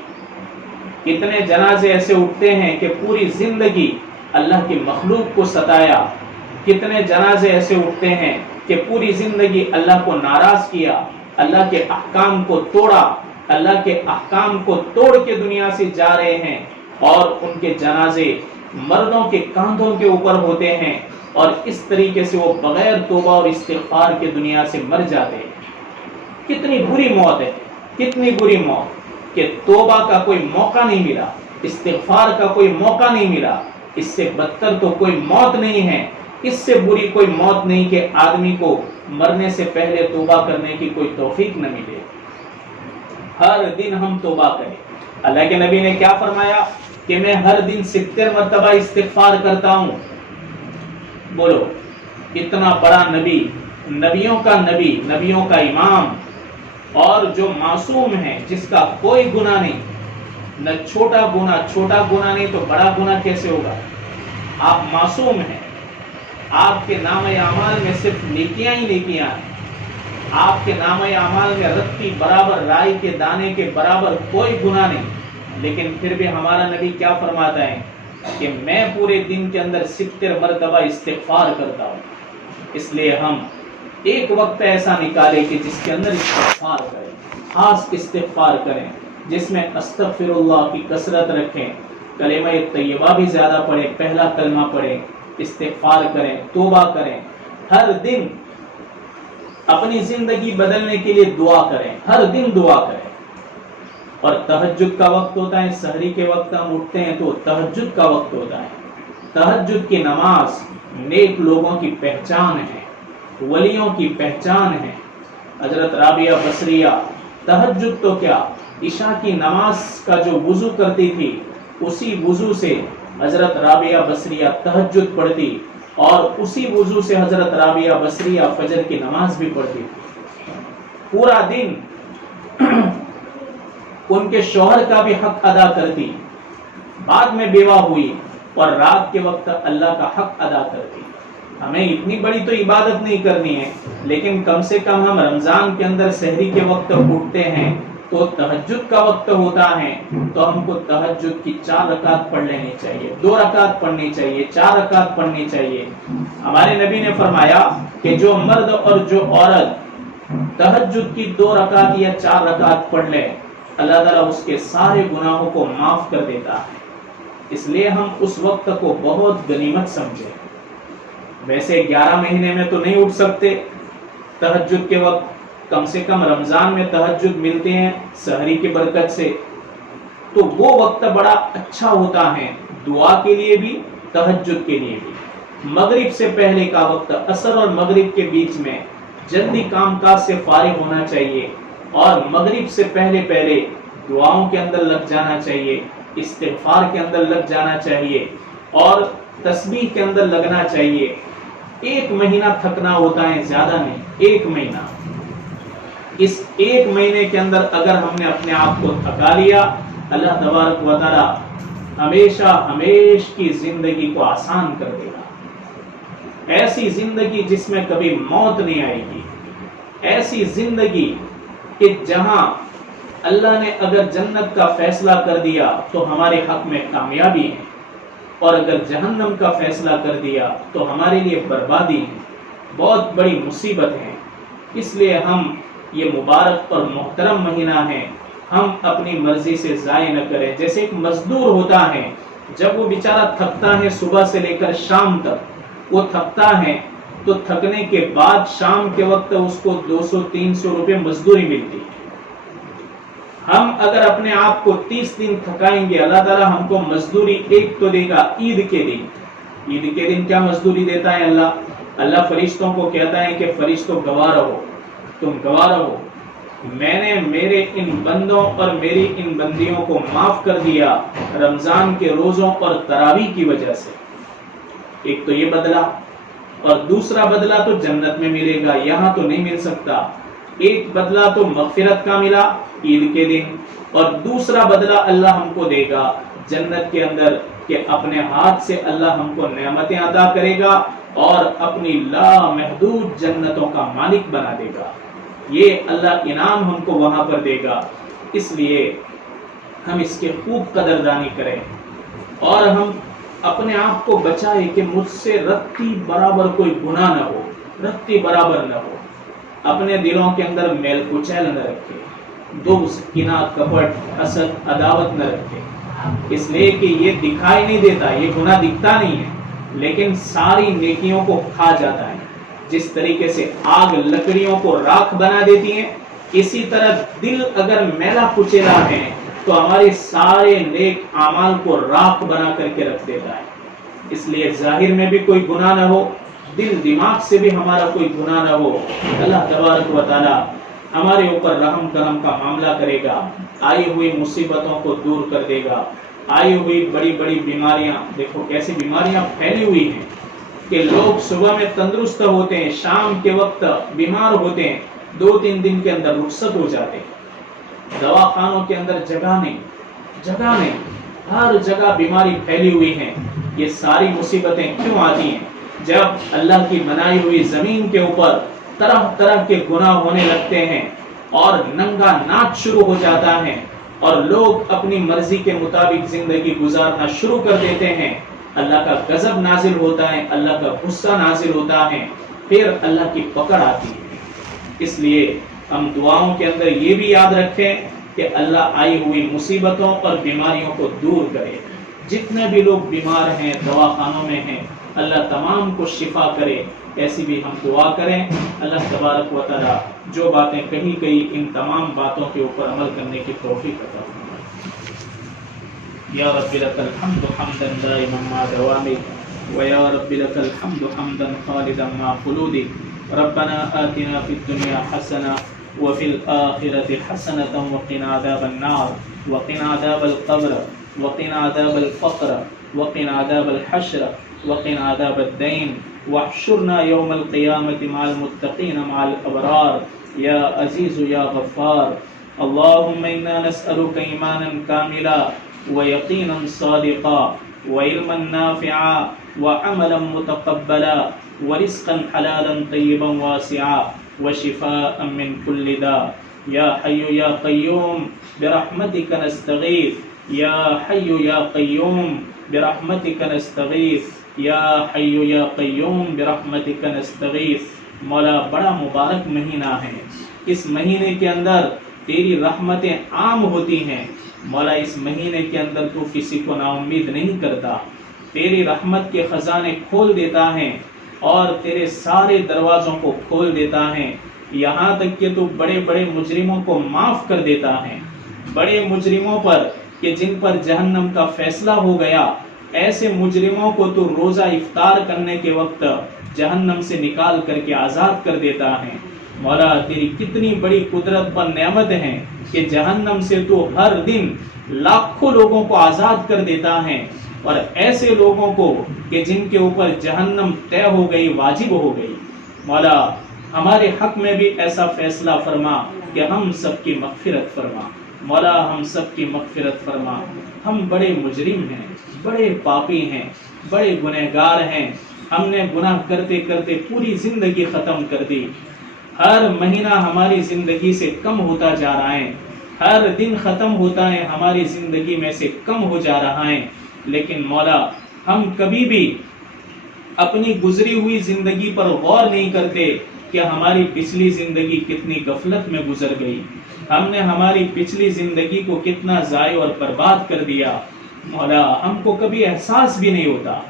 کتنے جنازے ایسے اٹھتے ہیں کہ پوری زندگی اللہ کی مخلوق کو ستایا، کتنے جنازے ایسے اٹھتے ہیں کہ پوری زندگی اللہ کو ناراض کیا، اللہ کے احکام کو توڑا، اللہ کے احکام کو توڑ کے دنیا سے جا رہے ہیں، اور ان کے جنازے مردوں کے کاندھوں کے اوپر ہوتے ہیں اور اس طریقے سے وہ بغیر توبہ اور استغفار کے دنیا سے مر جاتے ہیں۔ کتنی بری موت ہے، کتنی بری موت کہ توبہ کا کوئی موقع نہیں ملا، استغفار کا کوئی موقع نہیں ملا۔ اس سے بدتر تو کوئی موت نہیں ہے، اس سے بری کوئی موت نہیں کہ آدمی کو مرنے سے پہلے توبہ کرنے کی کوئی توفیق نہ ملے۔ ہر دن ہم توبہ کریں۔ اللہ کے نبی نے کیا فرمایا کہ میں ہر دن 70 مرتبہ استغفار کرتا ہوں۔ بولو، اتنا بڑا نبی، نبیوں کا نبی، نبیوں کا امام، اور جو معصوم ہے، جس کا کوئی گناہ نہیں، نہ چھوٹا گناہ نہیں تو بڑا گناہ کیسے ہوگا؟ آپ معصوم ہیں، آپ کے نام اعمال میں صرف نیکیاں ہی نیکیاں ہیں، آپ کے نام اعمال میں رتی برابر رائی کے دانے کے برابر کوئی گناہ نہیں، لیکن پھر بھی ہمارا نبی کیا فرماتا ہے کہ میں پورے دن کے اندر 70 مرتبہ استغفار کرتا ہوں۔ اس لیے ہم ایک وقت ایسا نکالیں کہ جس کے اندر استغفار کریں، خاص استغفار کریں، جس میں استغفر اللہ کی کثرت رکھیں، کلمہ طیبہ بھی زیادہ پڑھیں، پہلا کلمہ پڑھیں، استغفار کریں، توبہ کریں، ہر دن اپنی زندگی بدلنے کے لیے دعا کریں، ہر دن دعا کریں۔ اور تہجد کا وقت ہوتا ہے، سحری کے وقت ہم اٹھتے ہیں تو تہجد کا وقت ہوتا ہے۔ تہجد کی نماز نیک لوگوں کی پہچان ہے، ولیوں کی پہچان ہے۔ حضرت رابعہ بصریہ تہجد تو کیا، عشاء کی نماز کا جو وضو کرتی تھی اسی وضو سے حضرت رابعہ بصریہ تہجد پڑھتی، اور اسی وضو سے حضرت رابعہ بصریہ فجر کی نماز بھی پڑھتی تھی۔ پورا دن ان کے شوہر کا بھی حق ادا کرتی، بعد میں بیوہ ہوئی، اور رات کے وقت اللہ کا حق ادا کرتی۔ ہمیں اتنی بڑی تو عبادت نہیں کرنی ہے، لیکن کم سے کم ہم رمضان کے اندر سحری کے وقت اٹھتے ہیں تو تہجد کا وقت ہوتا ہے، تو ہم کو تہجد کی 4 رکعت پڑھ لینی چاہیے، 2 رکعت پڑھنی چاہیے، 4 رکعت پڑھنی چاہیے۔ ہمارے نبی نے فرمایا کہ جو مرد اور جو عورت تہجد کی 2 رکعت یا 4 رکعت پڑھ لے، اللہ تعالیٰ اس کے سارے گناہوں کو معاف کر دیتا ہے۔ اس لیے ہم اس وقت کو بہت غنیمت سمجھیں۔ ویسے 11 مہینے میں تو نہیں اٹھ سکتے تہجد کے وقت، کم سے کم رمضان میں تہجد ملتے ہیں سحری کی برکت سے، تو وہ وقت بڑا اچھا ہوتا ہے دعا کے لیے بھی، تہجد کے لیے بھی۔ مغرب سے پہلے کا وقت، عصر اور مغرب کے بیچ میں جلدی کام کاج سے فارغ ہونا چاہیے، اور مغرب سے پہلے دعاؤں کے اندر لگ جانا چاہیے، استغفار کے اندر لگ جانا چاہیے، اور تسبیح کے اندر لگنا چاہیے۔ 1 مہینہ تھکنا ہوتا ہے، زیادہ نہیں، 1 مہینہ۔ اس 1 مہینے کے اندر اگر ہم نے اپنے آپ کو تھکا لیا، اللہ تبارک و تعالی ہمیشہ ہمیشہ کی زندگی کو آسان کر دے گا۔ ایسی زندگی جس میں کبھی موت نہیں آئے گی، ایسی زندگی کہ جہاں اللہ نے اگر جنت کا فیصلہ کر دیا تو ہمارے حق میں کامیابی ہے، اور اگر جہنم کا فیصلہ کر دیا تو ہمارے لیے بربادی ہے، بہت بڑی مصیبت ہے۔ اس لیے ہم یہ مبارک اور محترم مہینہ ہے، ہم اپنی مرضی سے ضائع نہ کریں۔ جیسے ایک مزدور ہوتا ہے، جب وہ بیچارہ تھکتا ہے صبح سے لے کر شام تک، وہ تھکتا ہے تو تھکنے کے بعد شام کے وقت اس کو 200-300 روپے مزدوری ملتی ہے۔ ہم اگر اپنے آپ کو 30 دن تھکائیں گے، اللہ تعالیٰ ہم کو مزدوری ایک تو دے گا عید کے دن۔ عید کے دن کیا مزدوری دیتا ہے اللہ فرشتوں کو کہتا ہے کہ فرشتوں گواہ رہو، تم گواہ رہو، میں نے میرے ان بندوں اور میری ان بندیوں کو معاف کر دیا رمضان کے روزوں اور تراویح کی وجہ سے۔ ایک تو یہ بدلہ، اور دوسرا بدلہ تو جنت میں ملے گا، یہاں تو نہیں مل سکتا۔ ایک بدلہ تو مغفرت کا ملا عید کے دن، اور دوسرا بدلہ اللہ ہم کو دے گا جنت کے اندر کہ اپنے ہاتھ سے اللہ ہم کو نعمتیں عطا کرے گا اور اپنی لامحدود جنتوں کا مالک بنا دے گا۔ یہ اللہ انعام ہم کو وہاں پر دے گا۔ اس لیے ہم اس کے خوب قدردانی کریں، اور ہم اپنے آپ کو بچائیں کہ مجھ سے رتی برابر کوئی گناہ نہ ہو، رتی برابر نہ ہو۔ اپنے دلوں کے اندر میل کچیل نہ رکھے، دوست، کینہ، کپٹ، حسد، عداوت نہ رکھے، اس لیے کہ یہ دکھائی نہیں دیتا، یہ گناہ دکھتا نہیں ہے، لیکن ساری نیکیوں کو کھا جاتا ہے۔ جس طریقے سے آگ لکڑیوں کو راکھ بنا دیتی ہے، اسی طرح دل اگر میلا کچیلا ہے تو ہمارے سارے نیک اعمال کو راکھ بنا کر کے رکھ دیتا ہے۔ اس لیے ظاہر میں بھی کوئی گناہ نہ ہو، دل دماغ سے بھی ہمارا کوئی گناہ نہ ہو۔ اللہ تبارک و تعالی ہمارے اوپر رحم کرم کا معاملہ کرے گا، آئی ہوئی مصیبتوں کو دور کر دے گا۔ آئی ہوئی بڑی بڑی بیماریاں، دیکھو کیسی بیماریاں پھیلی ہوئی ہیں کہ لوگ صبح میں تندرست ہوتے ہیں، شام کے وقت بیمار ہوتے ہیں، 2-3 دن کے اندر رخصت ہو جاتے ہیں۔ دواخانوں کے اندر جگہ نہیں، ہر جگہ بیماری پھیلی ہوئی ہے۔ یہ ساری مصیبتیں کیوں آتی ہیں؟ جب اللہ کی بنائی ہوئی زمین کے اوپر طرح طرح کے گناہ ہونے لگتے ہیں اور ننگا ناچ شروع ہو جاتا ہے، اور لوگ اپنی مرضی کے مطابق زندگی گزارنا شروع کر دیتے ہیں، اللہ کا غضب نازل ہوتا ہے، اللہ کا غصہ نازل ہوتا ہے، پھر اللہ کی پکڑ آتی ہے۔ اس لیے ہم دعاؤں کے اندر یہ بھی یاد رکھیں کہ اللہ آئی ہوئی مصیبتوں اور بیماریوں کو دور کرے۔ جتنے بھی لوگ بیمار ہیں، دواخانوں میں ہیں، اللہ تمام کو شفا کرے، ایسی بھی ہم دعا کریں۔ اللہ تبارک و تعالی جو باتیں کہی گئی ان تمام باتوں کے اوپر عمل کرنے کی توفیق عطا فرمائے۔ یا رب لک الحمد حمدا دائما مع دوامک، ویا رب لک الحمد حمدا خالدا مع خلودک، ربنا آتنا في الدنيا حسنة وفي الآخرة حسنة وقنا عذاب النار وقنا عذاب القبر وقنا عذاب الفقر وقنا عذاب الحشر وقنا عذاب الدين واحشرنا يوم القيامة مع المتقين مع الأبرار يا عزيز يا غفار. اللهم إنا نسألك إيمانا كاملا ويقينا صادقا وعلما نافعا وعملا متقبلا ورزقا حلالا طيبا واسعا وشفاء من كل داء. يا حي يا قيوم برحمتك نستغيث يا حي يا قيوم برحمتك نستغيث یا حی یا قیوم برحمتک نستغیث. مولا بڑا مبارک مہینہ ہے، اس مہینے کے اندر تیری رحمتیں عام ہوتی ہیں. مولا اس مہینے کے اندر تو کسی کو نا امید نہیں کرتا، تیری رحمت کے خزانے کھول دیتا ہے اور تیرے سارے دروازوں کو کھول دیتا ہے، یہاں تک کہ تو بڑے بڑے مجرموں کو معاف کر دیتا ہے. بڑے مجرموں پر کہ جن پر جہنم کا فیصلہ ہو گیا، ایسے مجرموں کو تو روزہ افطار کرنے کے وقت جہنم سے نکال کر کے آزاد کر دیتا ہے. مولا تیری کتنی بڑی قدرت پر نعمت ہے کہ جہنم سے تو ہر دن لاکھوں لوگوں کو آزاد کر دیتا ہے، اور ایسے لوگوں کو کہ جن کے اوپر جہنم طے ہو گئی، واجب ہو گئی. مولا ہمارے حق میں بھی ایسا فیصلہ فرما کہ ہم سب کی مغفرت فرما. مولا ہم سب کی مغفرت فرما. ہم بڑے مجرم ہیں، بڑے پاپی ہیں، بڑے گنہگار ہیں. ہم نے گناہ کرتے کرتے پوری زندگی ختم کر دی. ہر مہینہ ہماری زندگی سے کم ہوتا جا رہا ہے، ہر دن ختم ہوتا ہے ہماری زندگی میں سے کم ہو جا رہا ہے. لیکن مولا ہم کبھی بھی اپنی گزری ہوئی زندگی پر غور نہیں کرتے کہ ہماری پچھلی زندگی کتنی غفلت میں گزر گئی، ہم نے ہماری پچھلی زندگی کو کتنا ضائع اور برباد کر دیا. مولا ہم کو کبھی احساس بھی نہیں ہوتا.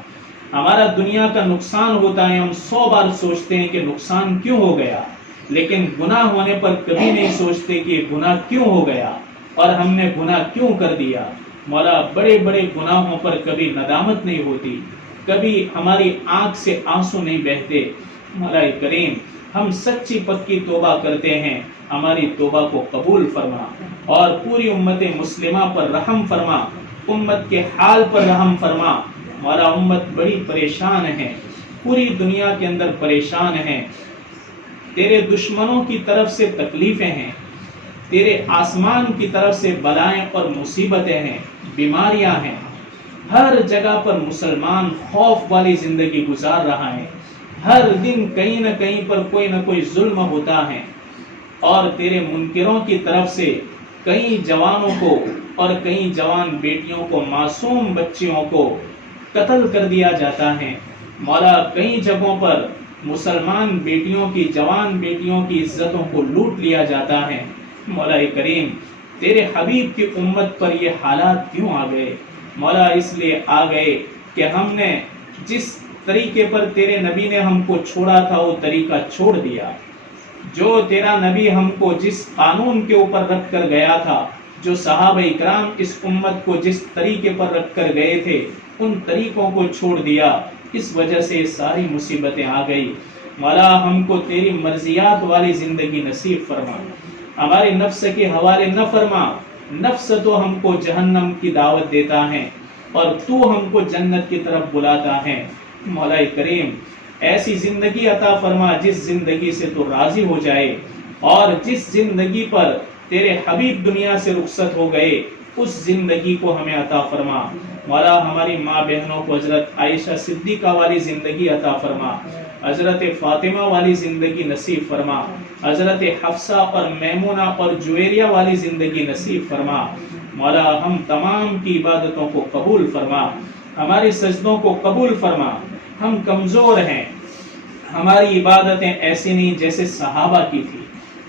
ہمارا دنیا کا نقصان ہوتا ہے، ہم 100 بار سوچتے ہیں کہ نقصان کیوں ہو گیا، لیکن گناہ ہونے پر کبھی نہیں سوچتے کہ گناہ کیوں ہو گیا اور ہم نے گناہ کیوں کر دیا. مولا بڑے بڑے گناہوں پر کبھی ندامت نہیں ہوتی، کبھی ہماری آنکھ سے آنسو نہیں بہتے. مولا کریم ہم سچی پکی توبہ کرتے ہیں، ہماری توبہ کو قبول فرما اور پوری امت مسلمہ پر رحم فرما، امت کے حال پر رحم فرما. مولا امت بڑی پریشان ہے، پوری دنیا کے اندر پریشان ہے. تیرے دشمنوں کی طرف سے تکلیفیں ہیں، تیرے آسمان کی طرف سے بلائیں اور مصیبتیں ہیں، بیماریاں ہیں. ہر جگہ پر مسلمان خوف والی زندگی گزار رہا ہے. ہر دن کہیں نہ کہیں پر کوئی نہ کوئی ظلم ہوتا ہے، اور تیرے منکروں کی طرف سے کئی جوانوں کو اور کئی جوان بیٹیوں کو، معصوم بچیوں کو قتل کر دیا جاتا ہے. مولا کئی جگہوں پر مسلمان بیٹیوں کی، جوان بیٹیوں کی عزتوں کو لوٹ لیا جاتا ہے. مولا کریم تیرے حبیب کی امت پر یہ حالات کیوں آ گئے؟ مولا اس لیے آ گئے کہ ہم نے جس طریقے پر تیرے نبی نے ہم کو چھوڑا تھا وہ طریقہ چھوڑ دیا. جو تیرا نبی ہم کو جس قانون کے اوپر رکھ کر گیا تھا، جو صحابہ اکرام اس امت کو جس طریقے پر رکھ کر گئے تھے، ان طریقوں کو چھوڑ دیا. اس وجہ سے ساری مصیبتیں آ گئی. مولا ہم کو تیری مرضیات والی زندگی نصیب فرما، ہمارے نفس کے حوالے نہ فرما. نفس تو ہم کو جہنم کی دعوت دیتا ہے اور تو ہم کو جنت کی طرف بلاتا ہے. مولا کریم ایسی زندگی عطا فرما جس زندگی سے تو راضی ہو جائے، اور جس زندگی پر تیرے حبیب دنیا سے رخصت ہو گئے اس زندگی کو ہمیں عطا فرما. مولا ہماری ماں بہنوں کو حضرت عائشہ صدیقہ والی زندگی عطا فرما، حضرت فاطمہ والی زندگی نصیب فرما، حضرت حفصہ اور میمونہ اور جویریہ والی زندگی نصیب فرما. مولا ہم تمام کی عبادتوں کو قبول فرما، ہماری سجدوں کو قبول فرما. ہم کمزور ہیں، ہماری عبادتیں ایسی نہیں جیسے صحابہ کی تھی،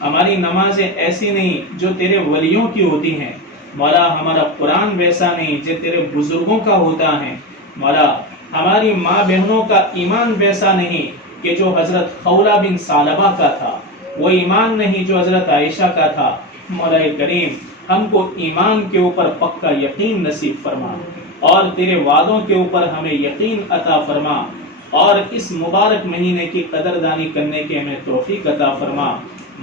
ہماری نمازیں ایسی نہیں جو تیرے ولیوں کی ہوتی ہیں. مولا ہمارا قرآن ویسا نہیں جو تیرے بزرگوں کا ہوتا ہے. مولا ہماری ماں بہنوں کا ایمان ویسا نہیں کہ جو حضرت خولہ بن ثعلبہ کا تھا، وہ ایمان نہیں جو حضرت عائشہ کا تھا. مولا کریم ہم کو ایمان کے اوپر پکا یقین نصیب فرما اور تیرے وعدوں کے اوپر ہمیں یقین عطا فرما. اور اس مبارک مہینے کی قدردانی کرنے کی ہمیں توفیق عطا فرما،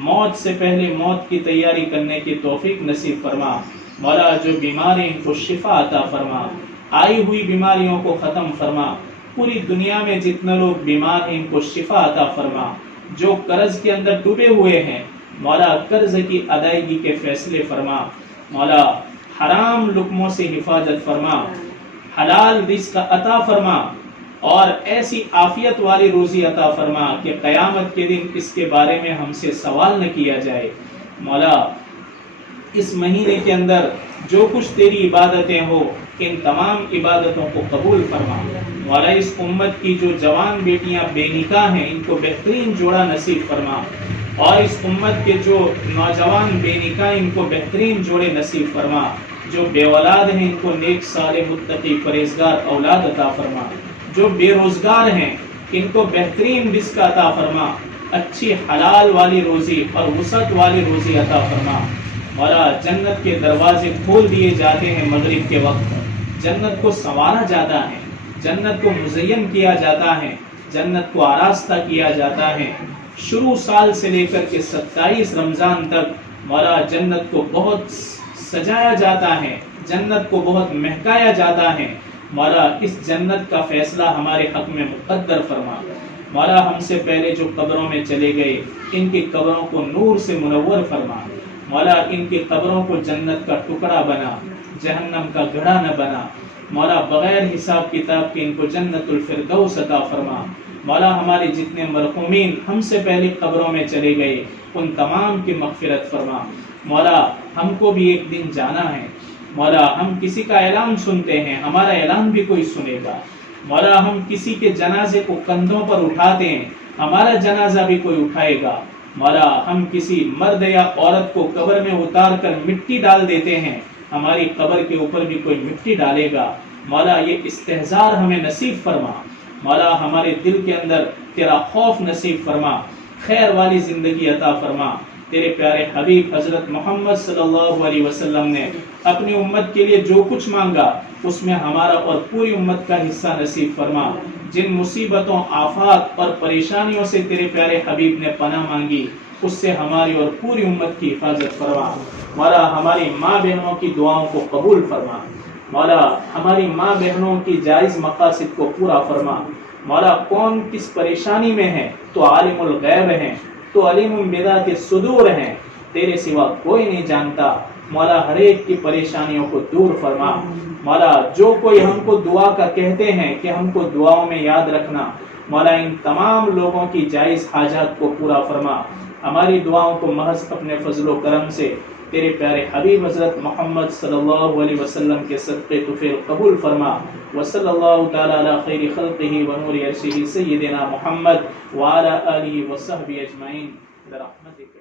موت سے پہلے موت کی تیاری کرنے کی توفیق نصیب فرما۔ مولا جو بیمار ہیں ان کو شفا عطا فرما، آئی ہوئی بیماریوں کو ختم فرما، پوری دنیا میں جتنے لوگ بیمار ہیں ان کو شفا عطا فرما، جو قرض کے اندر ڈوبے ہوئے ہیں مولا قرض کی ادائیگی کے فیصلے فرما، مولا حرام لقموں سے حفاظت فرما، حلال رزق عطا فرما، اور ایسی عافیت والی روزی عطا فرما کہ قیامت کے دن اس کے بارے میں ہم سے سوال نہ کیا جائے۔ مولا اس مہینے کے اندر جو کچھ تیری عبادتیں ہو ان تمام عبادتوں کو قبول فرما۔ مولا اس امت کی جو جوان بیٹیاں بے نکاح ہیں ان کو بہترین جوڑا نصیب فرما، اور اس امت کے جو نوجوان بے نکاح ان کو بہترین جوڑے نصیب فرما، جو بے اولاد ہیں ان کو نیک صالح متقی پرہیزگار اولاد عطا فرما، جو بے روزگار ہیں ان کو بہترین رزق عطا فرما، اچھی حلال والی روزی اور وسعت والی روزی عطا فرما۔ مولا جنت کے دروازے کھول دیے جاتے ہیں مغرب کے وقت، جنت کو سنوارا جاتا ہے، جنت کو مزین کیا جاتا ہے، جنت کو آراستہ کیا جاتا ہے، شروع سال سے لے کر کے 27 رمضان تک مولا جنت کو بہت سجایا جاتا ہے، جنت کو بہت مہکایا جاتا ہے۔ مولا اس جنت کا فیصلہ ہمارے حق میں مقدر فرما۔ مولا ہم سے پہلے جو قبروں میں چلے گئے ان کی قبروں کو نور سے منور فرما، مولا ان کی قبروں کو جنت کا ٹکڑا بنا، جہنم کا گڑھا نہ بنا، مولا بغیر حساب کتاب کے ان کو جنت الفردوس عطا فرما۔ مولا ہمارے جتنے مرحومین ہم سے پہلے قبروں میں چلے گئے ان تمام کی مغفرت فرما۔ مولا ہم کو بھی ایک دن جانا ہے، مولا ہم کسی کا اعلان سنتے ہیں، ہمارا اعلان بھی کوئی سنے گا، مولا ہم کسی کے جنازے کو کندھوں پر اٹھاتے ہیں، ہمارا جنازہ بھی کوئی اٹھائے گا، مولا ہم کسی مرد یا عورت کو قبر میں اتار کر مٹی ڈال دیتے ہیں، ہماری قبر کے اوپر بھی کوئی مٹی ڈالے گا۔ مولا یہ استحضار ہمیں نصیب فرما، مولا ہمارے دل کے اندر تیرا خوف نصیب فرما، خیر والی زندگی عطا فرما۔ تیرے پیارے حبیب حضرت محمد صلی اللہ علیہ وسلم نے اپنی امت کے لیے جو کچھ مانگا اس میں ہمارا اور پوری امت کا حصہ نصیب فرما۔ جن مصیبتوں، آفات اور پریشانیوں سے تیرے پیارے حبیب نے پناہ مانگی اس سے ہماری اور پوری امت کی حفاظت فرما۔ مولا ہماری ماں بہنوں کی دعاؤں کو قبول فرما، مولا ہماری ماں بہنوں کی جائز مقاصد کو پورا فرما۔ مولا کون کس پریشانی میں ہے تو عالم الغیب ہیں، تو علیم بذات الصدور ہیں، تیرے سوا کوئی نہیں جانتا۔ مولا ہر ایک کی پریشانیوں کو دور فرما۔ مولا جو کوئی ہم کو دعا کا کہتے ہیں کہ ہم کو دعاؤں میں یاد رکھنا، مولا ان تمام لوگوں کی جائز حاجات کو پورا فرما۔ ہماری دعاؤں کو محض اپنے فضل و کرم سے تیرے پیارے حبیب حضرت محمد صلی اللہ علیہ وسلم کے صدقے طفیل قبول فرما۔ وصلی اللہ تعالی علی خیر خلقہ ونور عرشہ سیدنا محمد وعلی آلہ وصحبہ اجمعین برحمتک۔